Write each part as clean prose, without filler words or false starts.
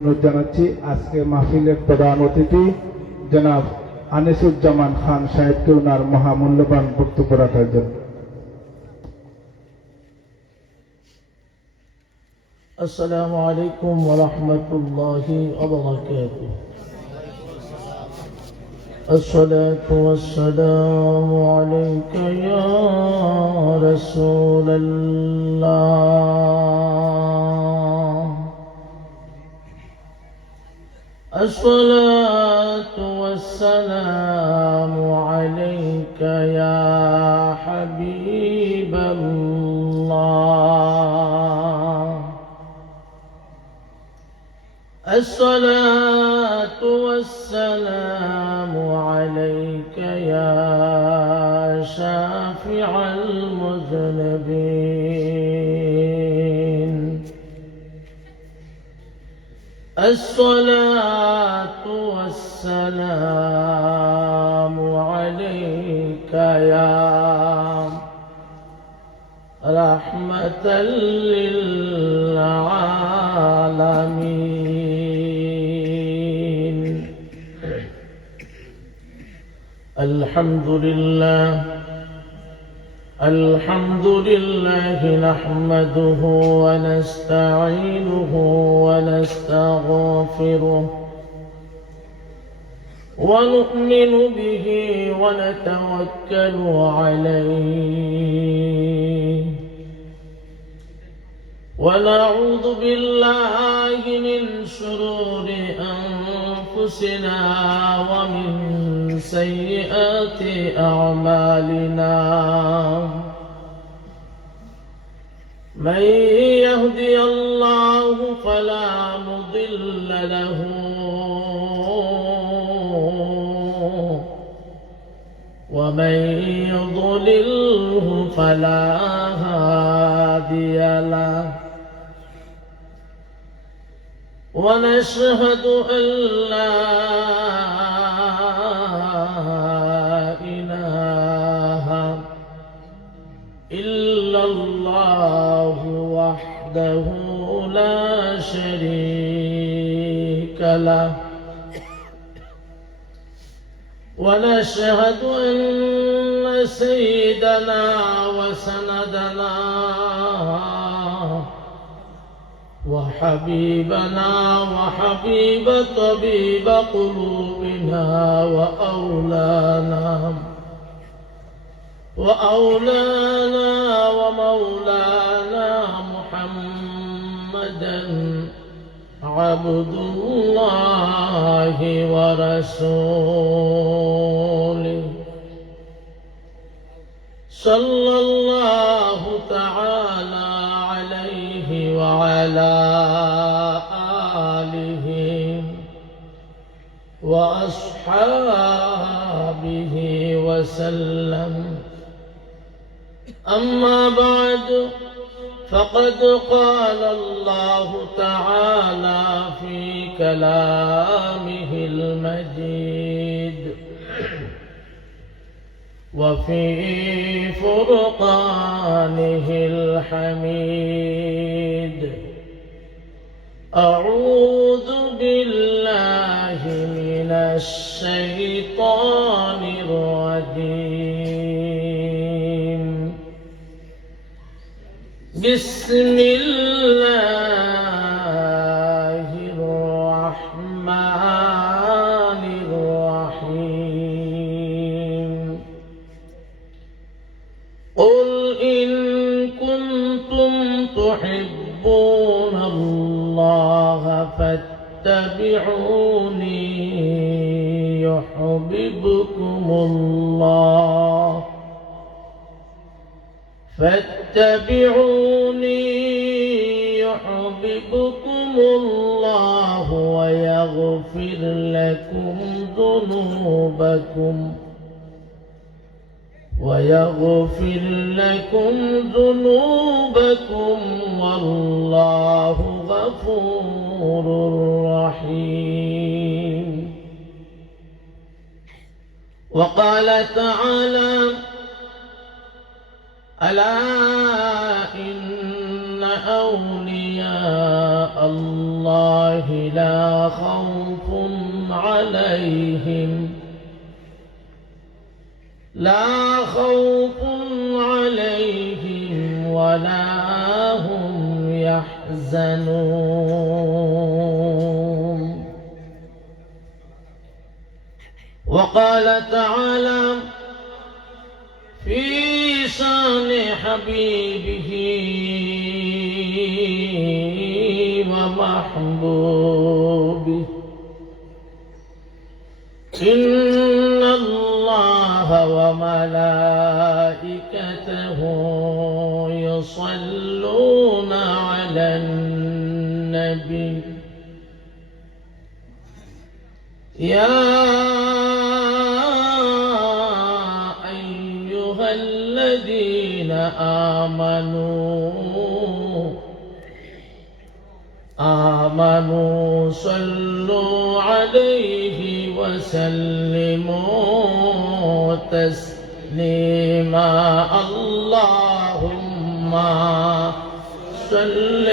অনুরোধ জানাচ্ছি আজকে মাহফিলের প্রধান অতিথি জনাব আনিসুজ্জামান খান সাহেবকে ওনার মহামূল্যবান বক্তব্য রাখার জন্য। আসসালামু আলাইকুম ওয়া রাহমাতুল্লাহি ওয়া বারাকাতুহু। الصلاة والسلام عليك يا رسول الله. الصلاة والسلام عليك يا حبيب الله. الصلاة والسلام عليك يا شافع المذنبين. الصلاة والسلام عليك يا رحمة للعالمين. الحمد لله الحمد لله نحمده ونستعينه ونستغفره ونؤمن به ونتوكل عليه ونعوذ بالله من شرور أنفسنا ومن سيئات أعمالنا. من يهدي الله فلا مضل له ومن يضلله فلا هادي له. ونشهد أن لا إله إلا الله وحده لا شريك له. ونشهد أن سيدنا وسندنا وحبيبنا وحبيب طبيب قلوبنا وأولانا ومولانا محمدا عبد الله ورسوله. صلى الله تعالى عليه وعلى آله وأصحابه وسلم. أما بعد فقد قال الله تعالى في كلامه المجيد وفي فرقانه الحميد. أعوذ بالله من الشيطان الرجيم. بسم الله الرحمن الرحيم. قل إن كنتم تحبون الله فاتبعوني يحببكم الله. فاتبعوني يحببكم الله ويغفر لكم ذنوبكم والله غفور رحيم. وقال تعالى: ألا إن أولياء الله لا خوف عليهم ولا هم يحزنون. وقال تعالى في شان حبيبه ومحبوبه إن الله وملائكته يصلون على النبي يا أيها الذين آمنوا صلوا عليه وسلموا تسليما. اللهم صل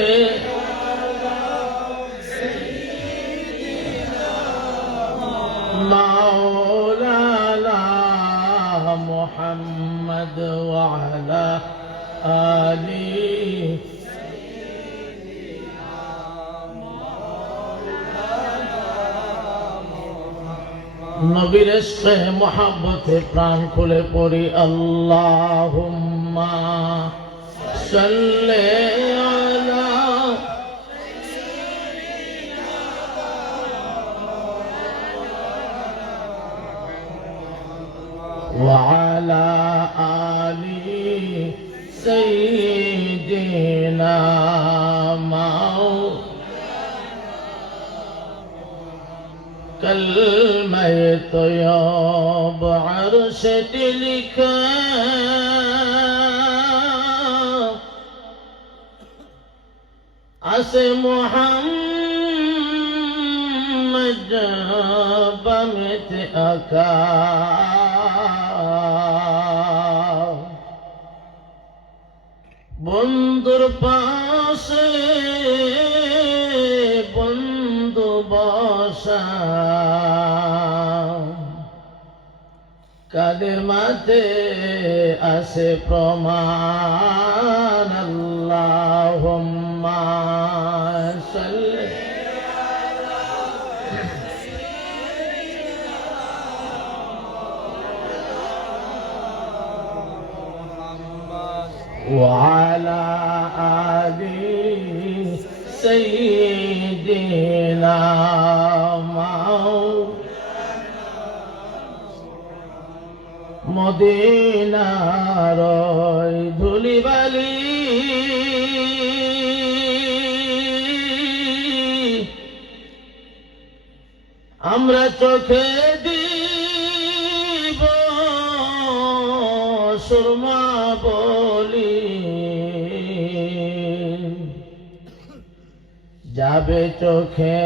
مولانا محمد وعلى آله নবীর ইশকে মোহাব্বতে প্রাণ খুলে পড়ি আল্লাহুম্মা সাল্লি আলা ওয়া আলা আলি সাইয়্যিদিনা कलमा तैयब अर्श पे लिखा आसे मोहम्मद बमित अका बंदुर पासे बंदु बसा কাদের মাঝে আসে প্রমাণ আল্লাহুম্মা সাল্লি ওয়া আলা আলি সাইয়্যিদিনা মদিনার ধুলিবালি আমরা চোখে দিব সুরমা বলি যাবে চোখে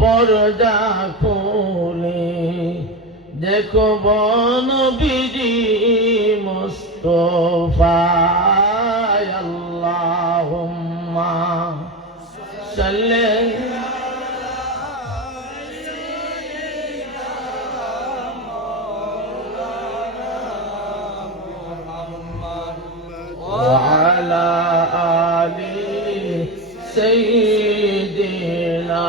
পর্দা খুলে দেখো নবীজি মুস্তাফা আল্লাহুম্মা সাল্লি ওয়া আলা আলি সাইয়্যিদিনা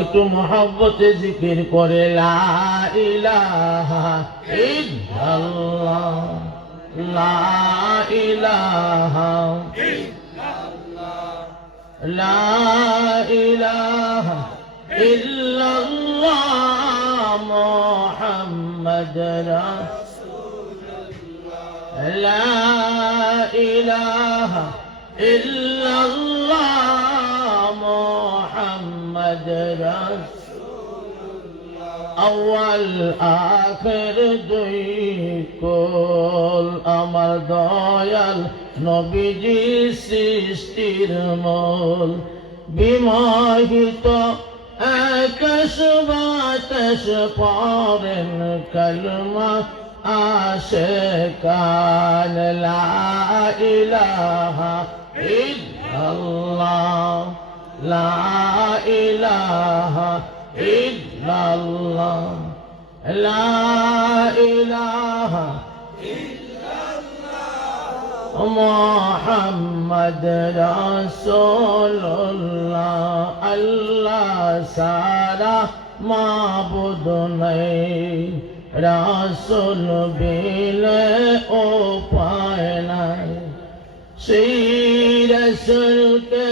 একটু মহব্বতে জিকির করে লা ইলাহা ইল্লাল্লাহ লা ইলাহা ইল্লাল্লাহ লা ইলাহা ইল্লাল্লাহ মুহাম্মদ রাসূলুল্লাহ লা ইলাহা ইল্লাল্লাহ محمد رسول اول آخر দুই কোল আমার দয়াল নবীজি সৃষ্টির মূল বিমোহিত আকাশ বাতাস পড়েন কালমা আশিকান লা ইলাহা ইল্লাল্লাহ লা ইলাহা ইল্লাল্লাহ লা ইলাহা মোহাম্মদ রাসূলুল্লাহ আল্লাহ সারা মাবুদ নাই রাসূল বিলে উপায় নাই সেই রাসূলকে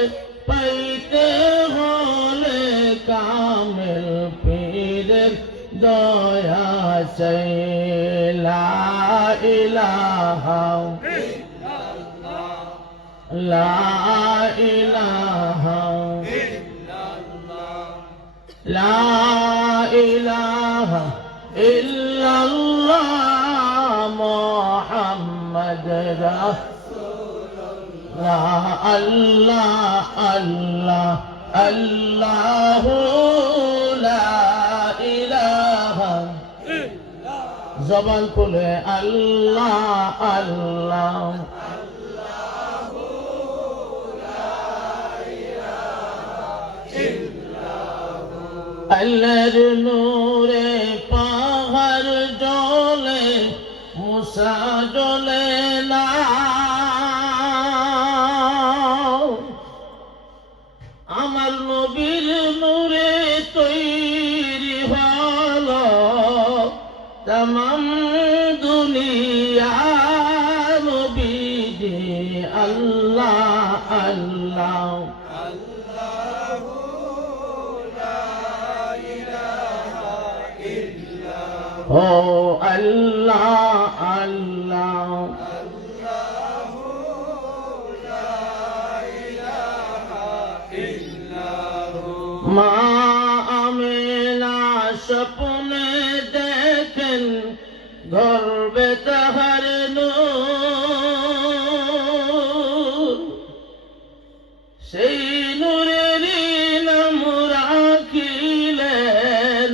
পাইতে হলে কামিল পীরের দয়া চাই লা ইলাহা লা ইলাহা লা ইলাহা ইল্লাল্লাহ মুহাম্মদ রাসূলুল্লাহ আল্লাহ আল্লাহ আল্লাহু লা ইলাহা জবান খুলে আল্লাহ আল্লাহ আল্লাহর নূরে পাহাড় জ্বলে মুসা জ্বলে না আমার নবীর নূরে তৈরি হলো তামাম দুনিয়া নবীজি আল্লাহ আল্লাহ ও আল্লাহ আল্লাহ মা আমেনা স্বপ্নে দেখেন গর্বে তাহার নূর সেই নূরের নাম রাখিলেন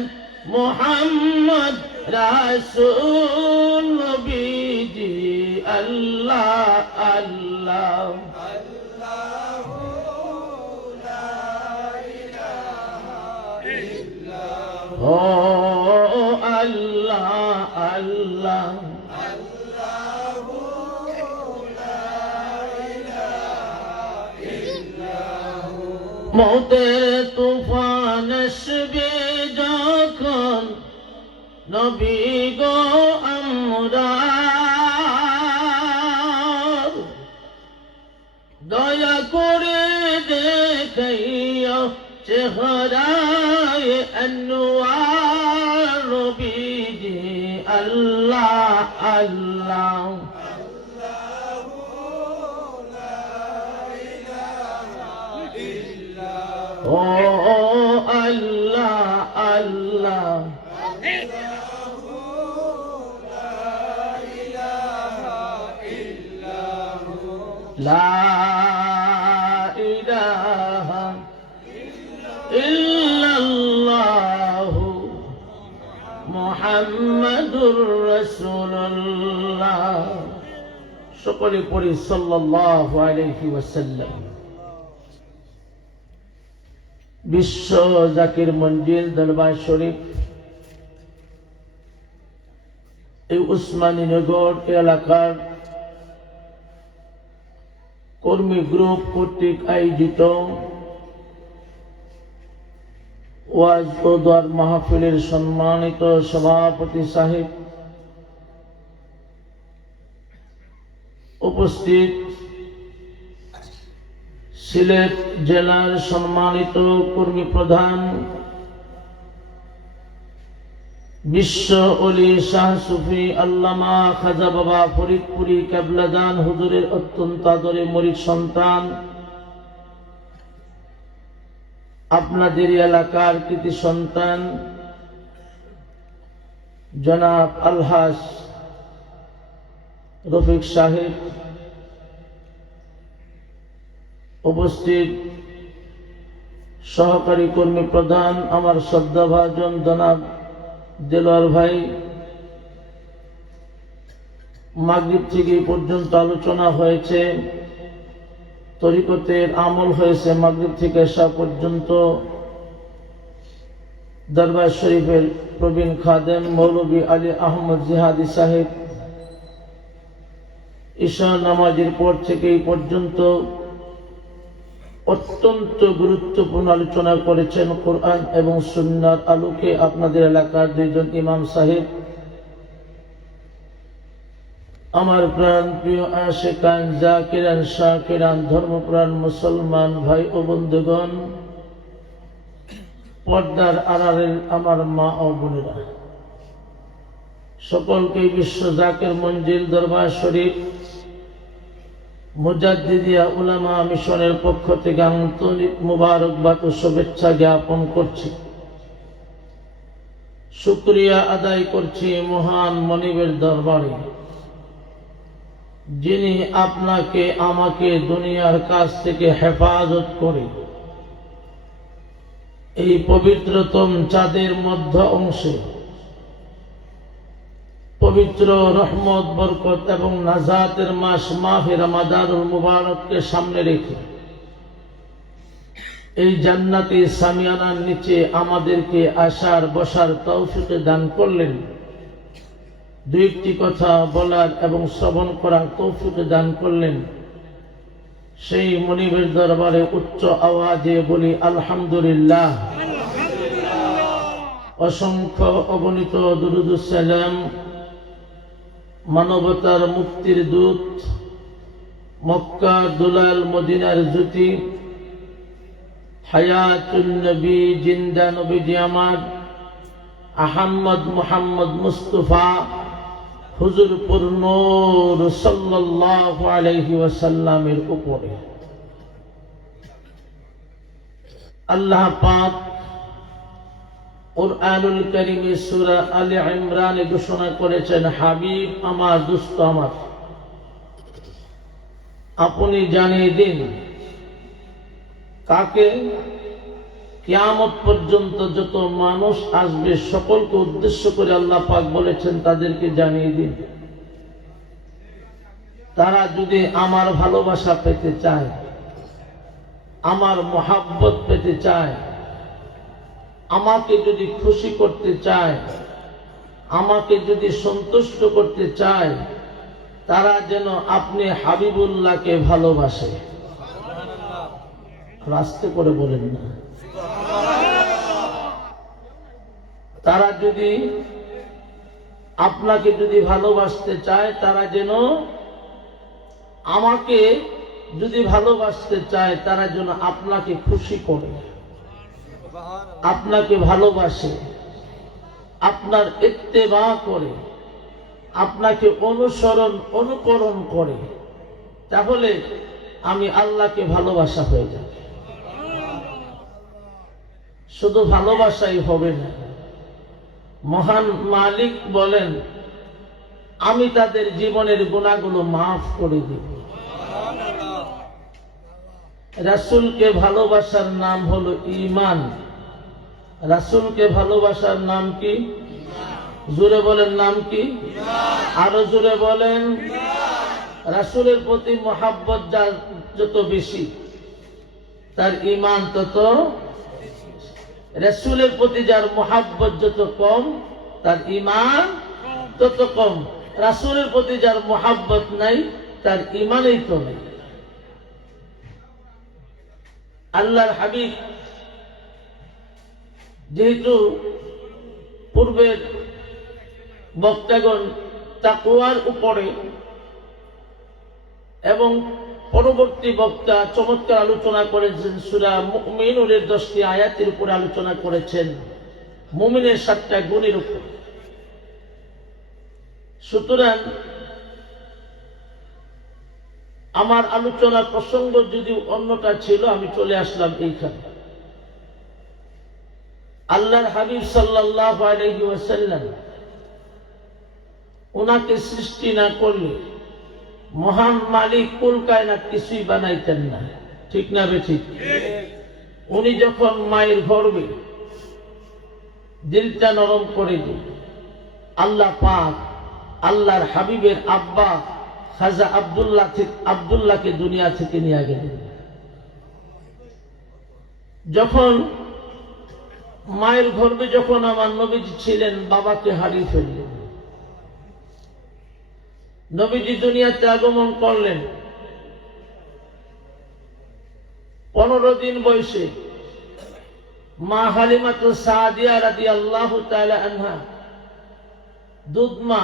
মুহাম্মদ রাসূল নবীজি আল্লাহ আল্লাহ ও আল্লাহ আল্লাহ মৌতের তুফান আসবে যখন নবী গো আমরা দয়া করে দেখাইয়া চেহারায় আনওয়ার নবীজি আল্লাহ আল্লাহ ও আল্লাহ আল্লাহ লা ইলাহা ইল্লাল্লাহ মুহাম্মাদুর রাসূলুল্লাহ সকলে পড়ি সাল্লাল্লাহু আলাইহি ওয়াসাল্লাম বিশ্ব জাকির মঞ্জিল দরবার শরীফ এই উসমানী নগর এলাকার কর্মী গ্রুপ কর্তৃক আয়োজিত ওয়াজ ও দোয়ার মাহফিলের সম্মানিত সভাপতি সাহেব, উপস্থিত সিলেট জেলার সম্মানিত কর্মী প্রধান বিশ্ব ওলি শাহ সুফি আল্লামা খাজা বাবা ফরিদপুরি কেবলাদান হুজুরের অত্যন্ত আদরে মরিদ সন্তান, আপনাদের এলাকার কৃতি সন্তান জনাব আলহাজ রফিক সাহেব, উপস্থিত সহকারী কর্মী প্রধান আমার শ্রদ্ধাভাজন জনাব দেলোয়ার ভাই, মাগরিব থেকে এই পর্যন্ত আলোচনা হয়েছে, তরিকতের আমল হয়েছে মাগরিব থেকে এশা পর্যন্ত। দরবার শরীফের প্রবীণ খাদেম মৌলভী আলী আহমদ জিহাদি সাহেব ঈশা নামাজের পর থেকে এই পর্যন্ত অত্যন্ত গুরুত্বপূর্ণ আলোচনা করেছেন কোরআন এবং সুন্নাহর আলোকে। আপনাদের এলাকার দুইজন ইমাম সাহেব, আমার প্রাণ প্রিয় আশিকান জাকিরান শাকিরান ধর্মপ্রাণ মুসলমান ভাই ও বন্ধুগণ, পর্দার আড়ালের আমার মা ও বোনেরা, সকলকে বিশ্ব জাকের মঞ্জিল দরবার শরীফ মুজাদ্দিদিয়া উলামা মিশনের পক্ষ থেকে আন্তরিক মুবারকবাদ ও শুভেচ্ছা জ্ঞাপন করছি। শুকরিয়া আদায় করছি মহান মনিবের দরবারে, যিনি আপনাকে আমাকে দুনিয়ার কাছ থেকে হেফাজত করে এই পবিত্রতম চাঁদের মধ্য অংশে পবিত্র রহমত বরকত এবং নাজাতের মাস মাহে রমাদানুল মুবারককে সামনে রেখে এই জান্নাতি সামিয়ানার নিচে আমাদেরকে আসার বসার তৌফিক দান করলেন। দুই একটি কথা বলার এবং শ্রবণ করার তৌফিক দান করলেন। সেই মনিবের দরবারে উচ্চ আওয়াজে বলি আলহামদুলিল্লাহ। অসংখ্য অগণিত দুরূদ ও সালাম মানবতার মুক্তির দূত, মক্কা দুলাল মদিনার জ্যোতি, হায়াতুন নবী জিন্দা নবীজি আমার আহমদ মুহাম্মদ মুস্তাফা হুজুরপুর নূর সাল্লাল্লাহু আলাইহি ওয়াসাল্লামের উপরে আল্লাহ পাক কুরআনুল কারীমে সূরা আলে ইমরানে ঘোষণা করেছেন, হাবিব আমার, দোস্ত আমার, আপনি জানিয়ে দিন কাকে? কিয়ামত পর্যন্ত যত মানুষ আসবে সকলকে উদ্দেশ্য করে আল্লাহ পাক বলেছেন তাদেরকে জানিয়ে দিন, তারা যদি আমার ভালোবাসা পেতে চায়, আমার মহাব্বত পেতে চায়, আমাকে যদি খুশি করতে চায়, আমাকে যদি সন্তুষ্ট করতে চায়, তারা যেন আপনি হাবিবুল্লাহকে ভালোবাসে। আস্তে করে বলেন না। তারা যদি আপনাকে যদি ভালোবাসতে চায়, তারা যেন আমাকে যদি ভালোবাসতে চায়, তারা যেন আপনাকে খুশি করে, আপনাকে ভালোবাসে, আপনার ইত্তেবা করে, আপনাকে অনুকরণ করে, তাহলে আমি আল্লাহকে ভালোবাসা হয়ে যাব। শুধু ভালোবাসাই হবে না, মহান মালিক বলেন আমি তাদের জীবনের গুনাহগুলো মাফ করে দিব। রাসূলকে ভালোবাসার নাম হলো ঈমান। রাসূলকে ভালোবাসার নাম কি? জোরে বলেন, নাম কি? আরো জোরে বলেন। রাসূলের প্রতি মহাব্বত যার যত বেশি, তার ঈমান তত। রাসূলের প্রতি যার মহাব্বত যত কম, তার ঈমান তত কম। রাসূলের প্রতি যার মহাব্বত নাই, তার ঈমানই তো নেই। আল্লাহর হাবিব যেহেতু পূর্বের বক্তাগণ তাকওয়ার উপরে এবং পরবর্তী বক্তা চমৎকার আলোচনা করেছেন, সূরা মুমিনুনের 10টি আয়াতের উপরে আলোচনা করেছেন, মুমিনের 7টা গুণের উপর। সুতরাং আমার আলোচনার প্রসঙ্গ যদি অন্যটা ছিল, আমি চলে আসলাম এইখানে। আল্লাহর হাবিব সাল্লাল্লাহু আলাইহি ওয়াসাল্লাম, ওনাকে সৃষ্টি না করলে মহান মালিক কুল কায়নাত কিছুই বানাইতেন না। ঠিক না বেঠিক? উনি যখন মায়ের গর্ভে দিলটা নরম করে দিল, আল্লাহ পাক আল্লাহর হাবিবের আব্বা খাজা আব্দুল্লাহকে দুনিয়া থেকে নিয়ে গেলেন। যখন মায়ের গর্ভে যখন আমার নবীজি ছিলেন, বাবাকে হারিয়ে ফেললেন। নবীজি দুনিয়াতে আগমন করলেন 15 দিন বয়সে। মা হালিমাতু সাদিয়া রাদিয়াল্লাহু তাআলা আনহা, দুধ মা,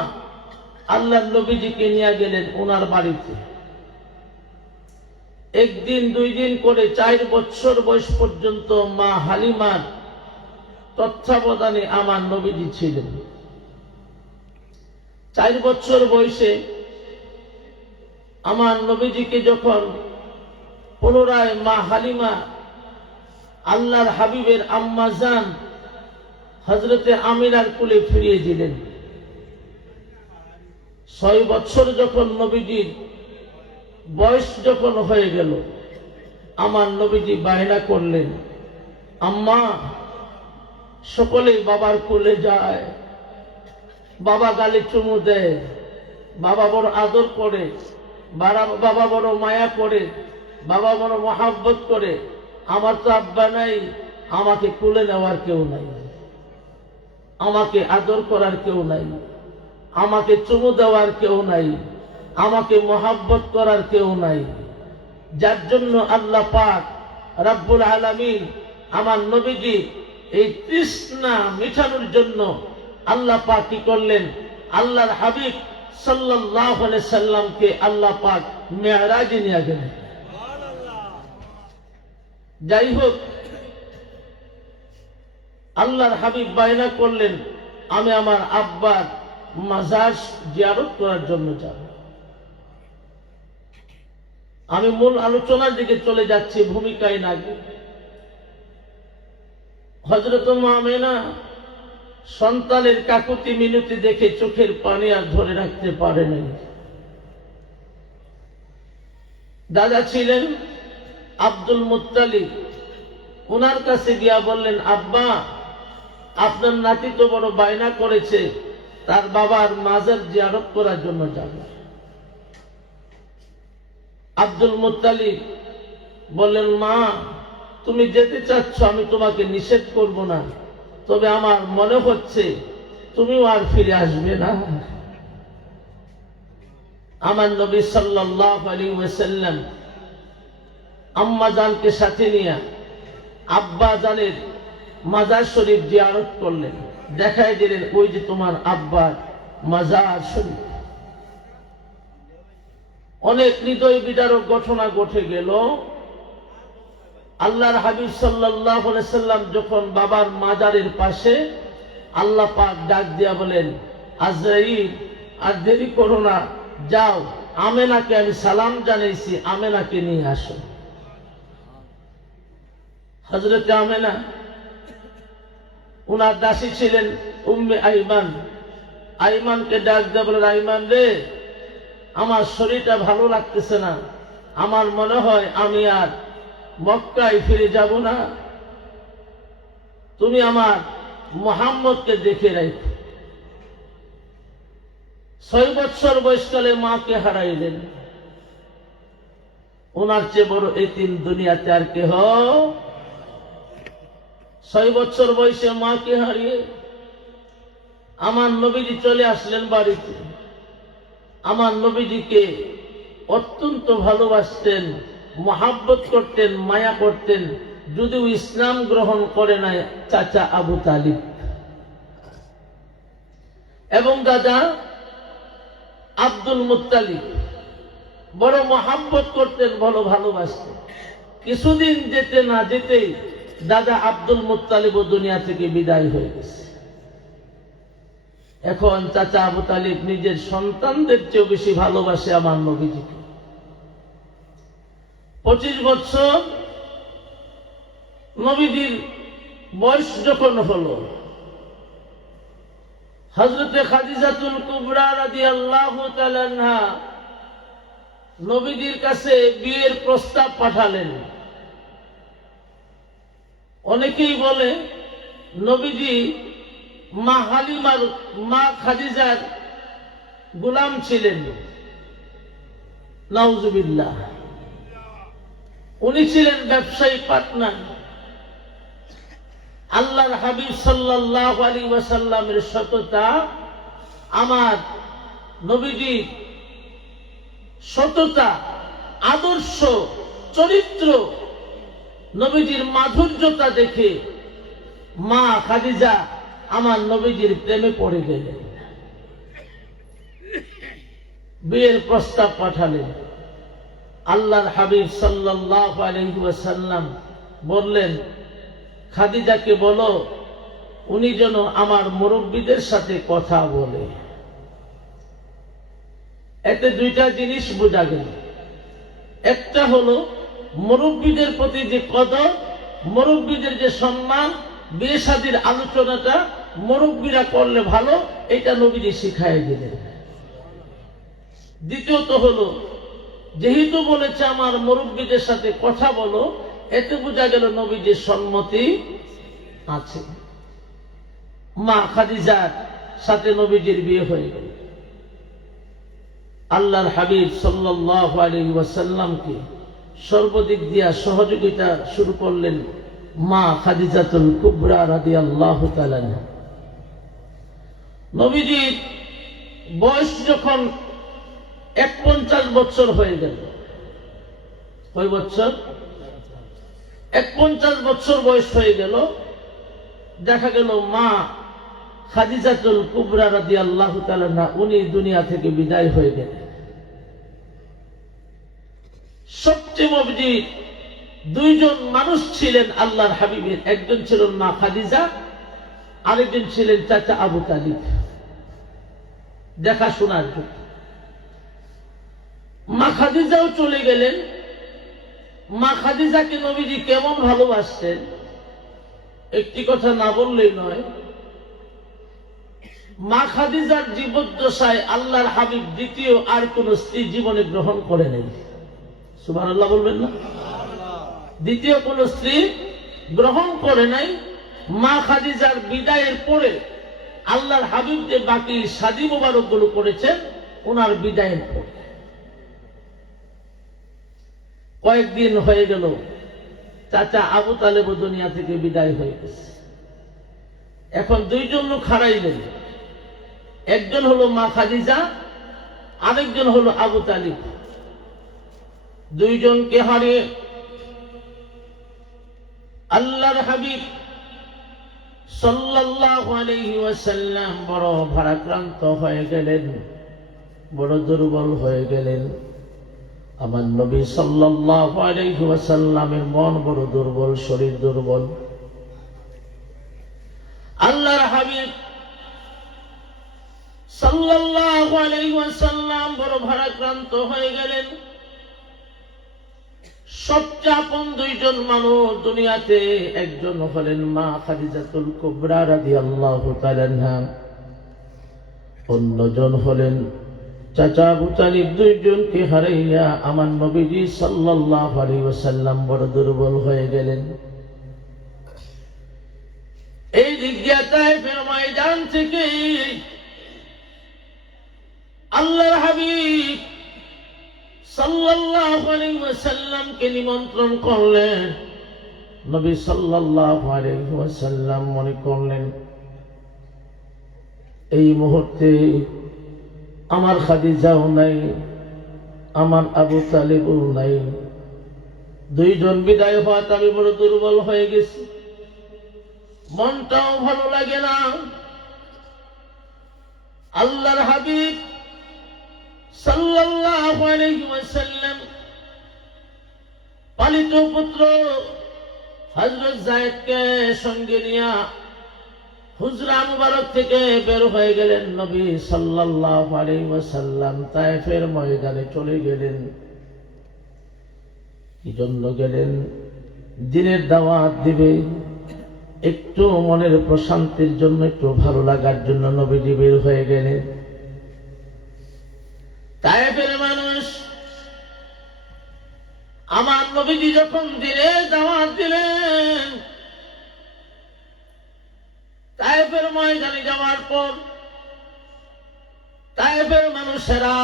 আল্লাহর নবীজিকে নিয়ে গেলেন ওনার বাড়িতে। একদিন 2 দিন করে 4 বছর বয়স পর্যন্ত মা হালিমার তত্ত্বাবধানে আমার নবীজি ছিলেন। 4 বছর বয়সে আমার নবীজিকে যখন পুনরায় মা হালিমা আল্লাহর হাবিবের আম্মা জান হযরতে আমিনার কোলে ফিরিয়ে দিলেন। 6 বছর যখন নবীজির বয়স যখন হয়ে গেল, আমার নবীজি বায়না করলেন, আম্মা, সকলেই বাবার কোলে যায়, বাবা গালে চুমু দেয়, বাবা বড় আদর করে, বাবা বড় মায়া করে, বাবা বড় মহাব্বত করে। আমার তো আব্বা নাই, আমাকে কোলে নেওয়ার কেউ নাই, আমাকে আদর করার কেউ নাই, আমাকে চুমু দেওয়ার কেউ নাই, আমাকে মহাব্বত করার কেউ নাই। যার জন্য আল্লাহ পাক রব্বুল আলামিন আমার নবীজি এই তৃষ্ণা মিটানোর জন্য আল্লাহ পাক কি করলেন, আল্লাহর হাবিব সাল্লাল্লাহু আলাইহি সাল্লামকে আল্লাহ পাক মেরাজে নিয়ে গেলেন। যাই হোক, আল্লাহর হাবিব বায়না করলেন, আমি আমার আব্বার মাজার জিয়ারত করার জন্য যাব। আমি মূল আলোচনার দিকে চলে যাচ্ছি, ভূমিকায় না গিয়ে। হযরত মা আমেনা সন্তানের কাকুতি মিনতি দেখে চোখের পানি আর ধরে রাখতে পারে নাই। দাদা ছিলেন আব্দুল মুত্তালিব, ওনার কাছে গিয়া বললেন, আব্বা, আপনার নাতি তো বড় বায়না করেছে, তার বাবার মাজার জিয়ারত করার জন্য যাবে। আব্দুল মুত্তালিব বললেন, মা, তুমি যেতে চাচ্ছ, আমি তোমাকে নিষেধ করব না, তবে আমার মনে হচ্ছে তুমিও আর ফিরে আসবে না। আমার নবী সাল্লাল্লাহু আলাইহি ওয়াসাল্লাম আম্মা জানকে সাথে নিয়ে আব্বা জানের মাজার শরীফ জিয়ারত করলেন, দেখাই দিলেন, ওই যে তোমার আব্বার মাজার শরীফ। অনেক হৃদয় বিদারক ঘটনা ঘটে গেল। আল্লাহর হাবিব সাল্লাল্লাহু আলাইহি সাল্লাম যখন বাবার মাজারের পাশে, আল্লাহ পাক ডাক দিয়া বলেন, আজরাইল, আর দেরি করো না, যাও, আমেনাকে আমি সালাম জানাইছি, আমেনাকে নিয়ে আসো। হযরতে আমেনা, উনার দাসী ছিলেন উম্মে আইমান, আইমানকে ডাক দিয়ে বলেন, আইমান রে, আমার শরীরটা ভালো লাগতেছে না, আমার মনে হয় আমি আর মক্কায় ফিরে যাব না, তুমি আমার মুহাম্মদকে দেখে রাখো। 6 বছর বয়সকালে মাকে হারাইলেন। ওনার চেয়ে বড় এতিম দুনিয়াতে আর কেহ। 6 বছর বয়সে মাকে হারিয়ে আমার নবীজি চলে আসলেন বাড়িতে। আমার নবীজিকে অত্যন্ত ভালোবাসতেন, মহাব্বত করতেন, মায়া করতেন, যদিও ইসলাম গ্রহণ করে নাই চাচা আবু তালিব এবং দাদা আব্দুল মুত্তালিব। বড় মহাব্বত করতেন, বড় ভালোবাসতেন। কিছুদিন যেতে না যেতেই দাদা আব্দুল মুত্তালিব দুনিয়া থেকে বিদায় হয়ে গেছে। এখন চাচা আবু তালিব নিজের সন্তানদের চেয়েও বেশি ভালোবাসে আমার নবীজিকে। 25 বছর নবীজির বয়স যখন হলো, হযরতে খাদিজাতুল কুবরা রাদিয়াল্লাহু তাআলা আনহা নবীজির কাছে বিয়ের প্রস্তাব পাঠালেন। অনেকেই বলে নবীজি মা হালিমার, মা খাদিজার গোলাম ছিলেন, নাউজুবিল্লাহ। উনি ছিলেন ব্যবসায়ী পার্টনার। আল্লাহর হাবিব সাল্লাল্লাহু আলাইহি ওয়াসাল্লামের সততা, আমার নবীজির সততা, আদর্শ, চরিত্র, নবীজির মাধুর্যতা দেখে মা খাদিজা আমার নবীজির প্রেমে পড়ে গেলেন। বিয়ের প্রস্তাব পাঠালেন। আল্লাহর হাবিব সাল্লাল্লাহু আলাইহি ওয়াসাল্লাম বললেন, খাদিজাকে বলো উনি যেন আমার মুরব্বীদের সাথে কথা বলে। এতে দুইটা জিনিস বোঝা গেল। একটা হলো মুরব্বীদের প্রতি যে কদর, মুরব্বীদের যে সম্মান, বিয়ে শাদীর আলোচনাটা মুরব্বীরা করলে ভালো, এটা নবীজি শিখাই দিলেন। দ্বিতীয়ত হলো, যেহেতু বলেছে আমার মুরব্বীদের সাথে কথা বলো, এতে বোঝা গেল নবীজির সম্মতি আছে। মা খাদিজার সাথে নবীজির বিয়ে হয়ে গেল। আল্লাহর হাবিব সাল্লাল্লাহু আলাইহি ওয়াসাল্লামকে সর্বদিক দিয়া সহযোগিতা শুরু করলেন মা খাদিজাতুল কুবরা রাদিয়াল্লাহু তাআলা আনহা। নবীজির বয়স যখন ৪১ বছর হয়ে গেল, কয় বছর? ৪১ বছর বয়স হয়ে গেল, দেখা গেল মা খাদিজাতুল কুবরা রাদিয়াল্লাহু তাআলা আনহা উনি দুনিয়া থেকে বিদায় হয়ে গেলেন। সবচেয়ে নবীজি দুইজন মানুষ ছিলেন আল্লাহর হাবিবের, একজন ছিলেন মা খাদিজা, আরেকজন ছিলেন চাচা আবু তালিব। দেখাশোনার জন্য মা খাদিজাও চলে গেলেন। মা খাদিজাকে নবীজি কেমন ভালোবাসতেন একটি কথা না বললেই নয়। মা খাদিজার জীবদ্দশায় আল্লাহর হাবিব দ্বিতীয় আর কোন স্ত্রী জীবনে গ্রহণ করে নেই। সুবহানাল্লাহ বলবেন না? দ্বিতীয় কোন স্ত্রী গ্রহণ করে নাই। মা খাদিজার বিদায়ের পরে আল্লাহর হাবিব যে বাকি শাদী মোবারক গুলো করেছেন ওনার বিদায়ের পরে। কয়েকদিন হয়ে গেল, চাচা আবু তালেব দুনিয়া থেকে বিদায় হয়ে গেছে। এখন দুইজন লোক হারাইলেন, একজন হলো মা খাদিজা, আরেকজন হলো আবু তালিব। দুইজনকে হারিয়ে আল্লাহর হাবিব সাল্লাল্লাহু আলাইহি ওয়াসাল্লাম বড় ভারাক্রান্ত হয়ে গেলেন, বড় দুর্বল হয়ে গেলেন। আমার নবী সাল্লাল্লাহু আলাইহি ওয়াসাল্লামের মন বড় দুর্বল, শরীর দুর্বল। আল্লাহর হাবিব সাল্লাল্লাহু আলাইহি ওয়াসাল্লাম বড় ভারাক্রান্ত হয়ে গেলেন। সবচেয়ে আপন দুইজন মানুষ দুনিয়াতে, একজন হলেন মা খাদিজাতুল কুবরা রাদিয়াল্লাহু তাআলা আনহা, অন্যজন হলেন চাচা আবু তালিব। দুইজনকে হারাইয়া আমার নবীজি সাল্লাল্লাহু আলাইহি ওয়াসাল্লাম বড় দুর্বল হয়ে গেলেন। এই দিক দিয়ে তায়েফের ময়দান থেকে আল্লাহর হাবিব সাল্লাল্লাহু আলাইহি ওয়াসাল্লামকে নিমন্ত্রণ করলেন। নবী সাল্লাল্লাহু আলাইহি ওয়াসাল্লাম মনে করলেন এই মুহূর্তে আমার খাদিজাও নাই, আমার আবু তালিবও নাই, দুইজন বিদায় হওয়াতে আমি বড় দুর্বল হয়ে গেছি, মনটাও ভালো লাগে না। আল্লাহর হাবিব সাল্লাল্লাহু আলাইহি ওয়াসাল্লাম পালিত পুত্র হযরত যায়েদকে সঙ্গে নিয়ে হুজরা মুবারক থেকে বের হয়ে গেলেন। নবী সাল্লাল্লাহু আলাইহি ওয়াসাল্লাম তায়েফের ময়দানে চলে গেলেন। কি জন্য গেলেন? দিনের দাওয়াত দিবে, একটু মনের প্রশান্তির জন্য, একটু ভালো লাগার জন্য নবীজি বের হয়ে গেলেন। তায়েফের মানুষ আমার নবীজি যখন দিনের দাওয়াত দিলেন, তায়েফের ময়দানে যাওয়ার পর তায়েফের মানুষেরা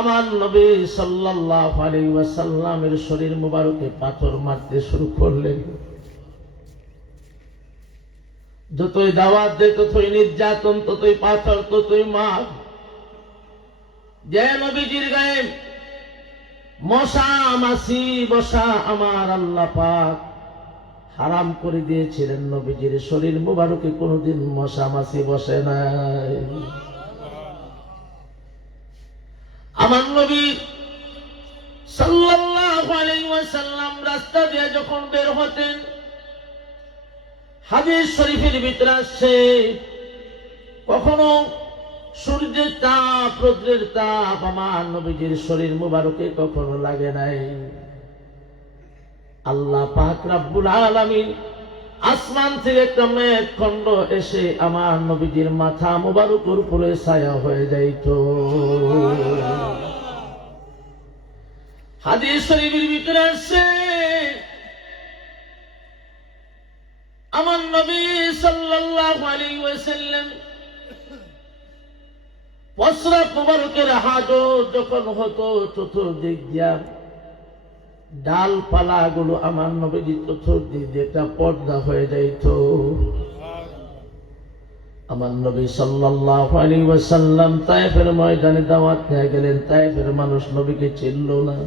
আমার নবী সাল্লাল্লাহু আলাইহি ওয়াসাল্লামের শরীর মুবারকে পাথর মারতে শুরু করলেন। যতই দাওয়াত দেয় ততই নির্যাতন, ততই পাথর, ততই মার। যে নবীজির গায়ে মশা মাছি বসা আমার আল্লাহ পাক হারাম করে দিয়েছিলেন, নবীজির শরীর মুবারকে কোনোদিন মশা মাছি বসে নাই। আমার নবী সাল্লাল্লাহু আলাইহি ওয়াসাল্লাম রাস্তা দিয়ে যখন বের হতেন, হাদিস শরীফের ভিতরে আসছে, কখনো সূর্যের তাপ রৌদ্রের তাপ আমার নবীজির শরীর মুবারকে কখনো লাগে নাই। আল্লাহ পাক রব্বুল আলামিন আসমান থেকে একটা মেঘ খণ্ড এসে আমার নবীজির মাথা মুবারকের উপরে ছায়া হয়ে যাইত। হাদিস শরীফের ভিতরে আসছে, আমার নবী সাল্লাল্লাহু আলাইহি ওয়াসাল্লাম প্রস্রাব মুবারকের হাজত যখন হতো, চতুর্দিক দিয়া ডালপালা গুলো আমার নবীজি চতুর্দিক দিয়ে একটা পর্দা হয়ে যাইত। আমার নবী সাল্লাল্লাহু আলাইহি ওয়াসাল্লাম তায়েফের ময়দানে দাওয়াত নিয়ে গেলেন। তায়েফের মানুষ নবীকে চিনল না,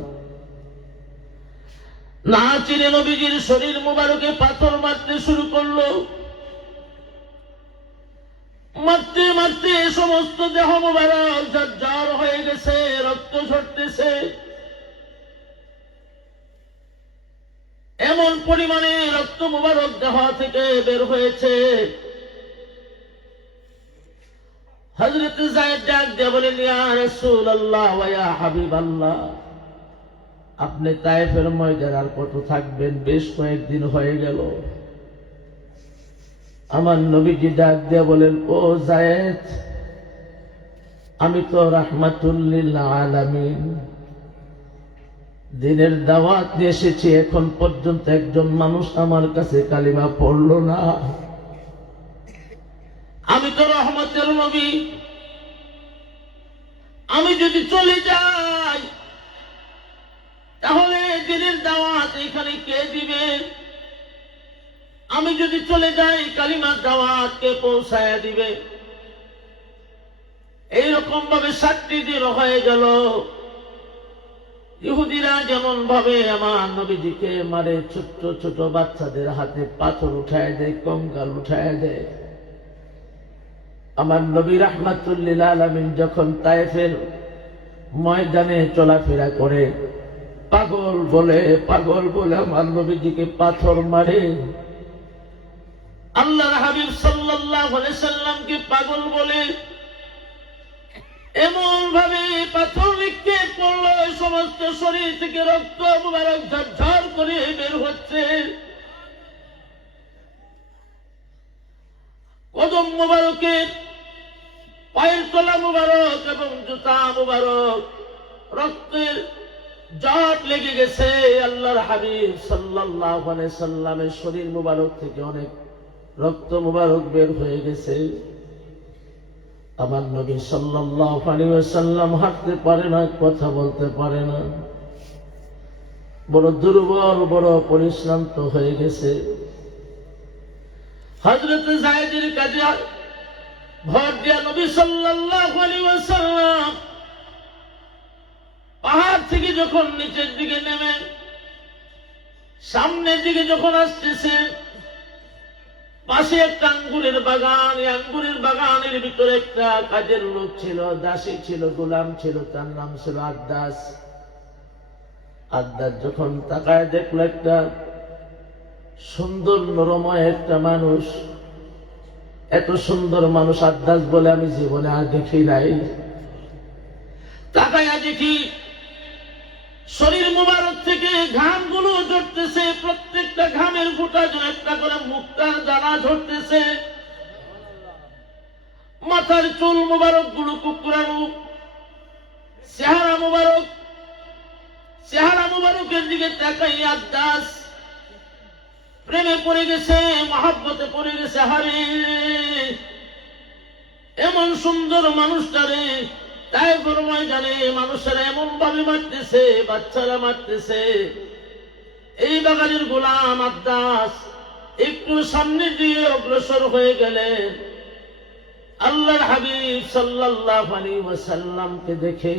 না চিনে নবীজির শরীর মুবারকে পাথর মারতে শুরু করলো। মারতে মারতে সমস্ত দেহ মুবারক জর্জর হয়ে গেছে, রক্ত ঝরতেছে। এমন পরিমাণে রক্ত মুবারক দেহ থেকে বের হয়েছে, হযরত যায়েদ ডাক দিয়ে বলেন, ইয়া রাসূলুল্লাহ ওয়া ইয়া হাবিবাল্লাহ, আপনি তায়েফের ময়দানে আর কত থাকবেন? বেশ কয়েকদিন হয়ে গেল। আমার নবীজি ডাক দিয়ে বলেন, ও যায়েদ, আমি তো রাহমাতুল লিল আলামিন, দিনের দাওয়াত নিয়ে এসেছি, এখন পর্যন্ত একজন মানুষ আমার কাছে কালিমা পড়লো না। আমি তো রহমতের নবী, আমি যদি চলে যাই তাহলে দিনের দাওয়াত এখানে কে দিবে? আমি যদি চলে যাই কালিমার দাওয়াত কে পৌঁছায় দিবে? এইরকম ভাবে 7 দিন হয়ে গেল। ইহুদিরা যেমন ভাবে আমার নবীজিকে মারে, ছোট্ট ছোট বাচ্চাদের হাতে পাথর উঠায় দেয়, কঙ্কাল উঠায় দেয়। আমার নবী রাহমাতুল লিল আলামিন যখন তায়েফের ময়দানে চলাফেরা করে, পাগল বলে আমার নবীজিকে পাথর মারে। আল্লাহর হাবিব সাল্লাল্লাহু আলাইহি সাল্লামকে পাগল বলে এমন ভাবে পাথর নিক্ষেপ করল, সমস্ত শরীর থেকে রক্ত মুবারক ঝরঝর করে বের হচ্ছে। কদম মুবারকের পায়ের তলা মুবারক এবং জুতা মুবারক রক্তের জট লেগে গেছে। আল্লাহর হাবিব সাল্লাল্লাহু আলাইহি সাল্লামের শরীর মুবারক থেকে অনেক রক্ত মুবারক বের হয়ে গেছে। আমার নবী সাল্লাল্লাহু আলাইহি ওয়াসাল্লাম হাঁটতে পারে না, কথা বলতে পারে না, বড় দুর্বল, বড় পরিশ্রান্ত হয়ে গেছে। হযরত যায়েদের কাজে ভর দিয়া নবী সাল্লাল্লাহু আলাইহি ওয়াসাল্লাম পাহাড় থেকে যখন নিচের দিকে নেমে সামনের দিকে যখন আসতেছে, পাশে একটা আঙ্গুরের বাগান, এই আঙ্গুরের বাগানের ভিতরে একটা কাজের লোক ছিল, দাসী ছিল, গোলাম ছিল, তার নাম ছিল আদ্দাস। আদ্দাস যখন তাকায় দেখলো একটা সুন্দর নরময় একটা মানুষ, এত সুন্দর মানুষ আদ্দাস বলে আমি জীবনে আর দেখি নাই। তাকায়া দেখি শরীর মুবারক থেকে ঘামগুলো ঝরতেছে, প্রত্যেকটা ঘামের ফোঁটা যেন একটা করে মুক্তার দানা ঝরতেছে। মাথার চুল মুবারক গুলো কুকুরানো, চেহারা মুবারকের দিকে তাকাই আদ্দাস প্রেমে পড়ে গেছে, মহব্বতে পড়ে গেছে। হারে এমন সুন্দর মানুষটারে তায়েফের ময়দানে মানুষেরা এমন ভাবে মারতেছে, বাচ্চারা মারতেছে। এই বাগানের গোলাম আদ্দাস একটু সামনে দিয়ে অগ্রসর হয়ে গেলেন। আল্লাহর হাবিব সাল্লাল্লাহু আলাইহি ওয়াসাল্লামকে দেখে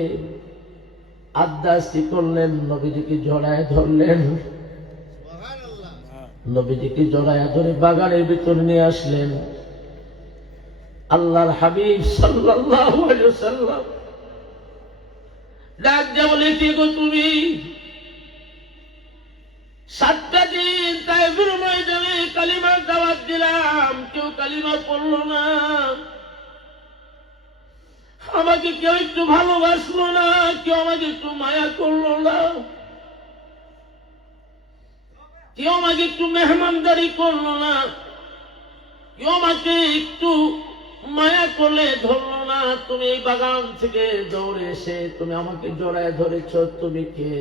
আদ্দাস কি করলেন? নবীজিকে জড়ায় ধরলেন। নবীজিকে জড়ায় ধরে বাগানের ভিতর নিয়ে আসলেন। আল্লাহর হাবিব সাল্লাল্লাহু আলাইহি ওয়াসাল্লাম ডাক দিয়ে বলে, কে গো তুমি? 7টা দিন তায়েফের ময়দানে কালিমার দাওয়াত দিলাম, কেউ কালিমা পড়লো না। আমাকে কেউ একটু ভালোবাসলো না, কেউ আমাকে একটু মায়া করলো না, কেউ আমাকে একটু মেহমানদারি করলো না, কেউ আমাকে একটু মায়া করলে ধরলো না। তুমি এই বাগান থেকে দৌড়ে এসে তুমি আমাকে জড়ায় ধরেছ, তুমি কে?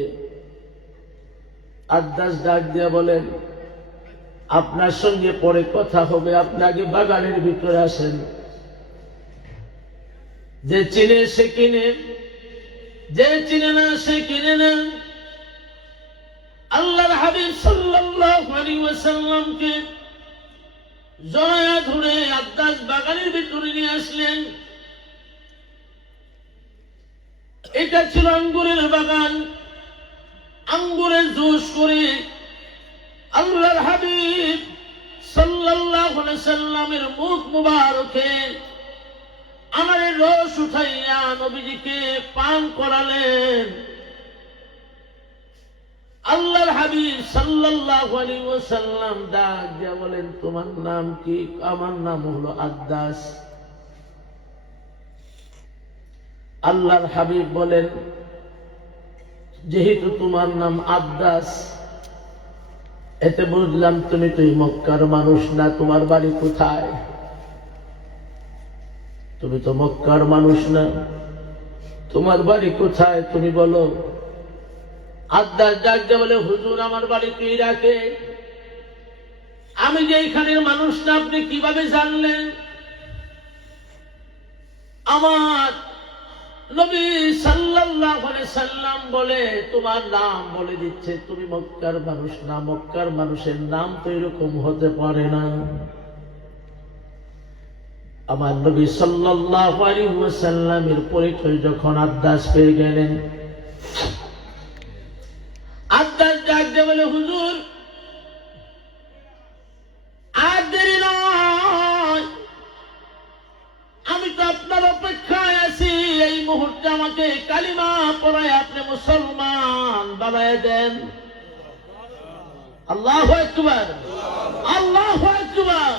আদ্দাস ডাক দিয়া বলেন, আপনার সঙ্গে পরে কথা হবে, আপনি আগে বাগানের ভিতরে আসেন। যে চিনে সে কিনে, যে চিনে না সে কিনে নেন। আল্লাহর হাবিব সাল্লাল্লাহু আলাইহি ওয়াসাল্লামকে জড়ায়া ধরে আদ্দাস বাগানের ভিতরে নিয়ে আসলেন। এটা ছিল আঙ্গুরের বাগান। আঙ্গুরের জুস করে আল্লাহর হাবিব সাল্লাল্লাহু আলাইহি ওয়াসাল্লামের মুখ মুবারকে আনারের রস উঠাইয়া নবীজিকে পান করালেন। আল্লাহর হাবিব সাল্লাল্লাহু আলাইহি ওয়াসাল্লাম ডাক দিয়া বলেন, তোমার নাম কি? আমার নাম হলো আদ্দাস। আল্লাহর হাবিব বলেন, যেহেতু তোমার নাম আদ্দাস, এতে বুঝলাম তুমি তো মক্কার মানুষ না। তোমার বাড়ি কোথায়? তুমি তো মক্কার মানুষ না, তোমার বাড়ি কোথায় তুমি বলো। আদ্দাস ডাক দিয়ে বলে, হুজুর আমার বাড়ি তো ইরাকে। আমি যে এখানের মানুষ না, আপনি কিভাবে জানলেন? আমার নবী সাল্লাল্লাহু আলাইহি সাল্লাম বলে তোমার নাম বলে দিচ্ছে, তুমি মক্কার মানুষ না। মক্কার মানুষের নাম তো এরকম হতে পারে না। আমার নবী সাল্লাল্লাহু আলাইহি ওয়াসাল্লামের পরিচয় যখন আদ্দাস পেয়ে গেলেন, আদ্দাস ডাক দিয়ে বলে, হুজুর আর দেরি নয়, আমি তো আপনার অপেক্ষায় আছি। এই মুহূর্তে আমাকে কালিমা পড়ায় আপনি মুসলমান বানায় দেন। আল্লাহু আকবার, আল্লাহু আকবার।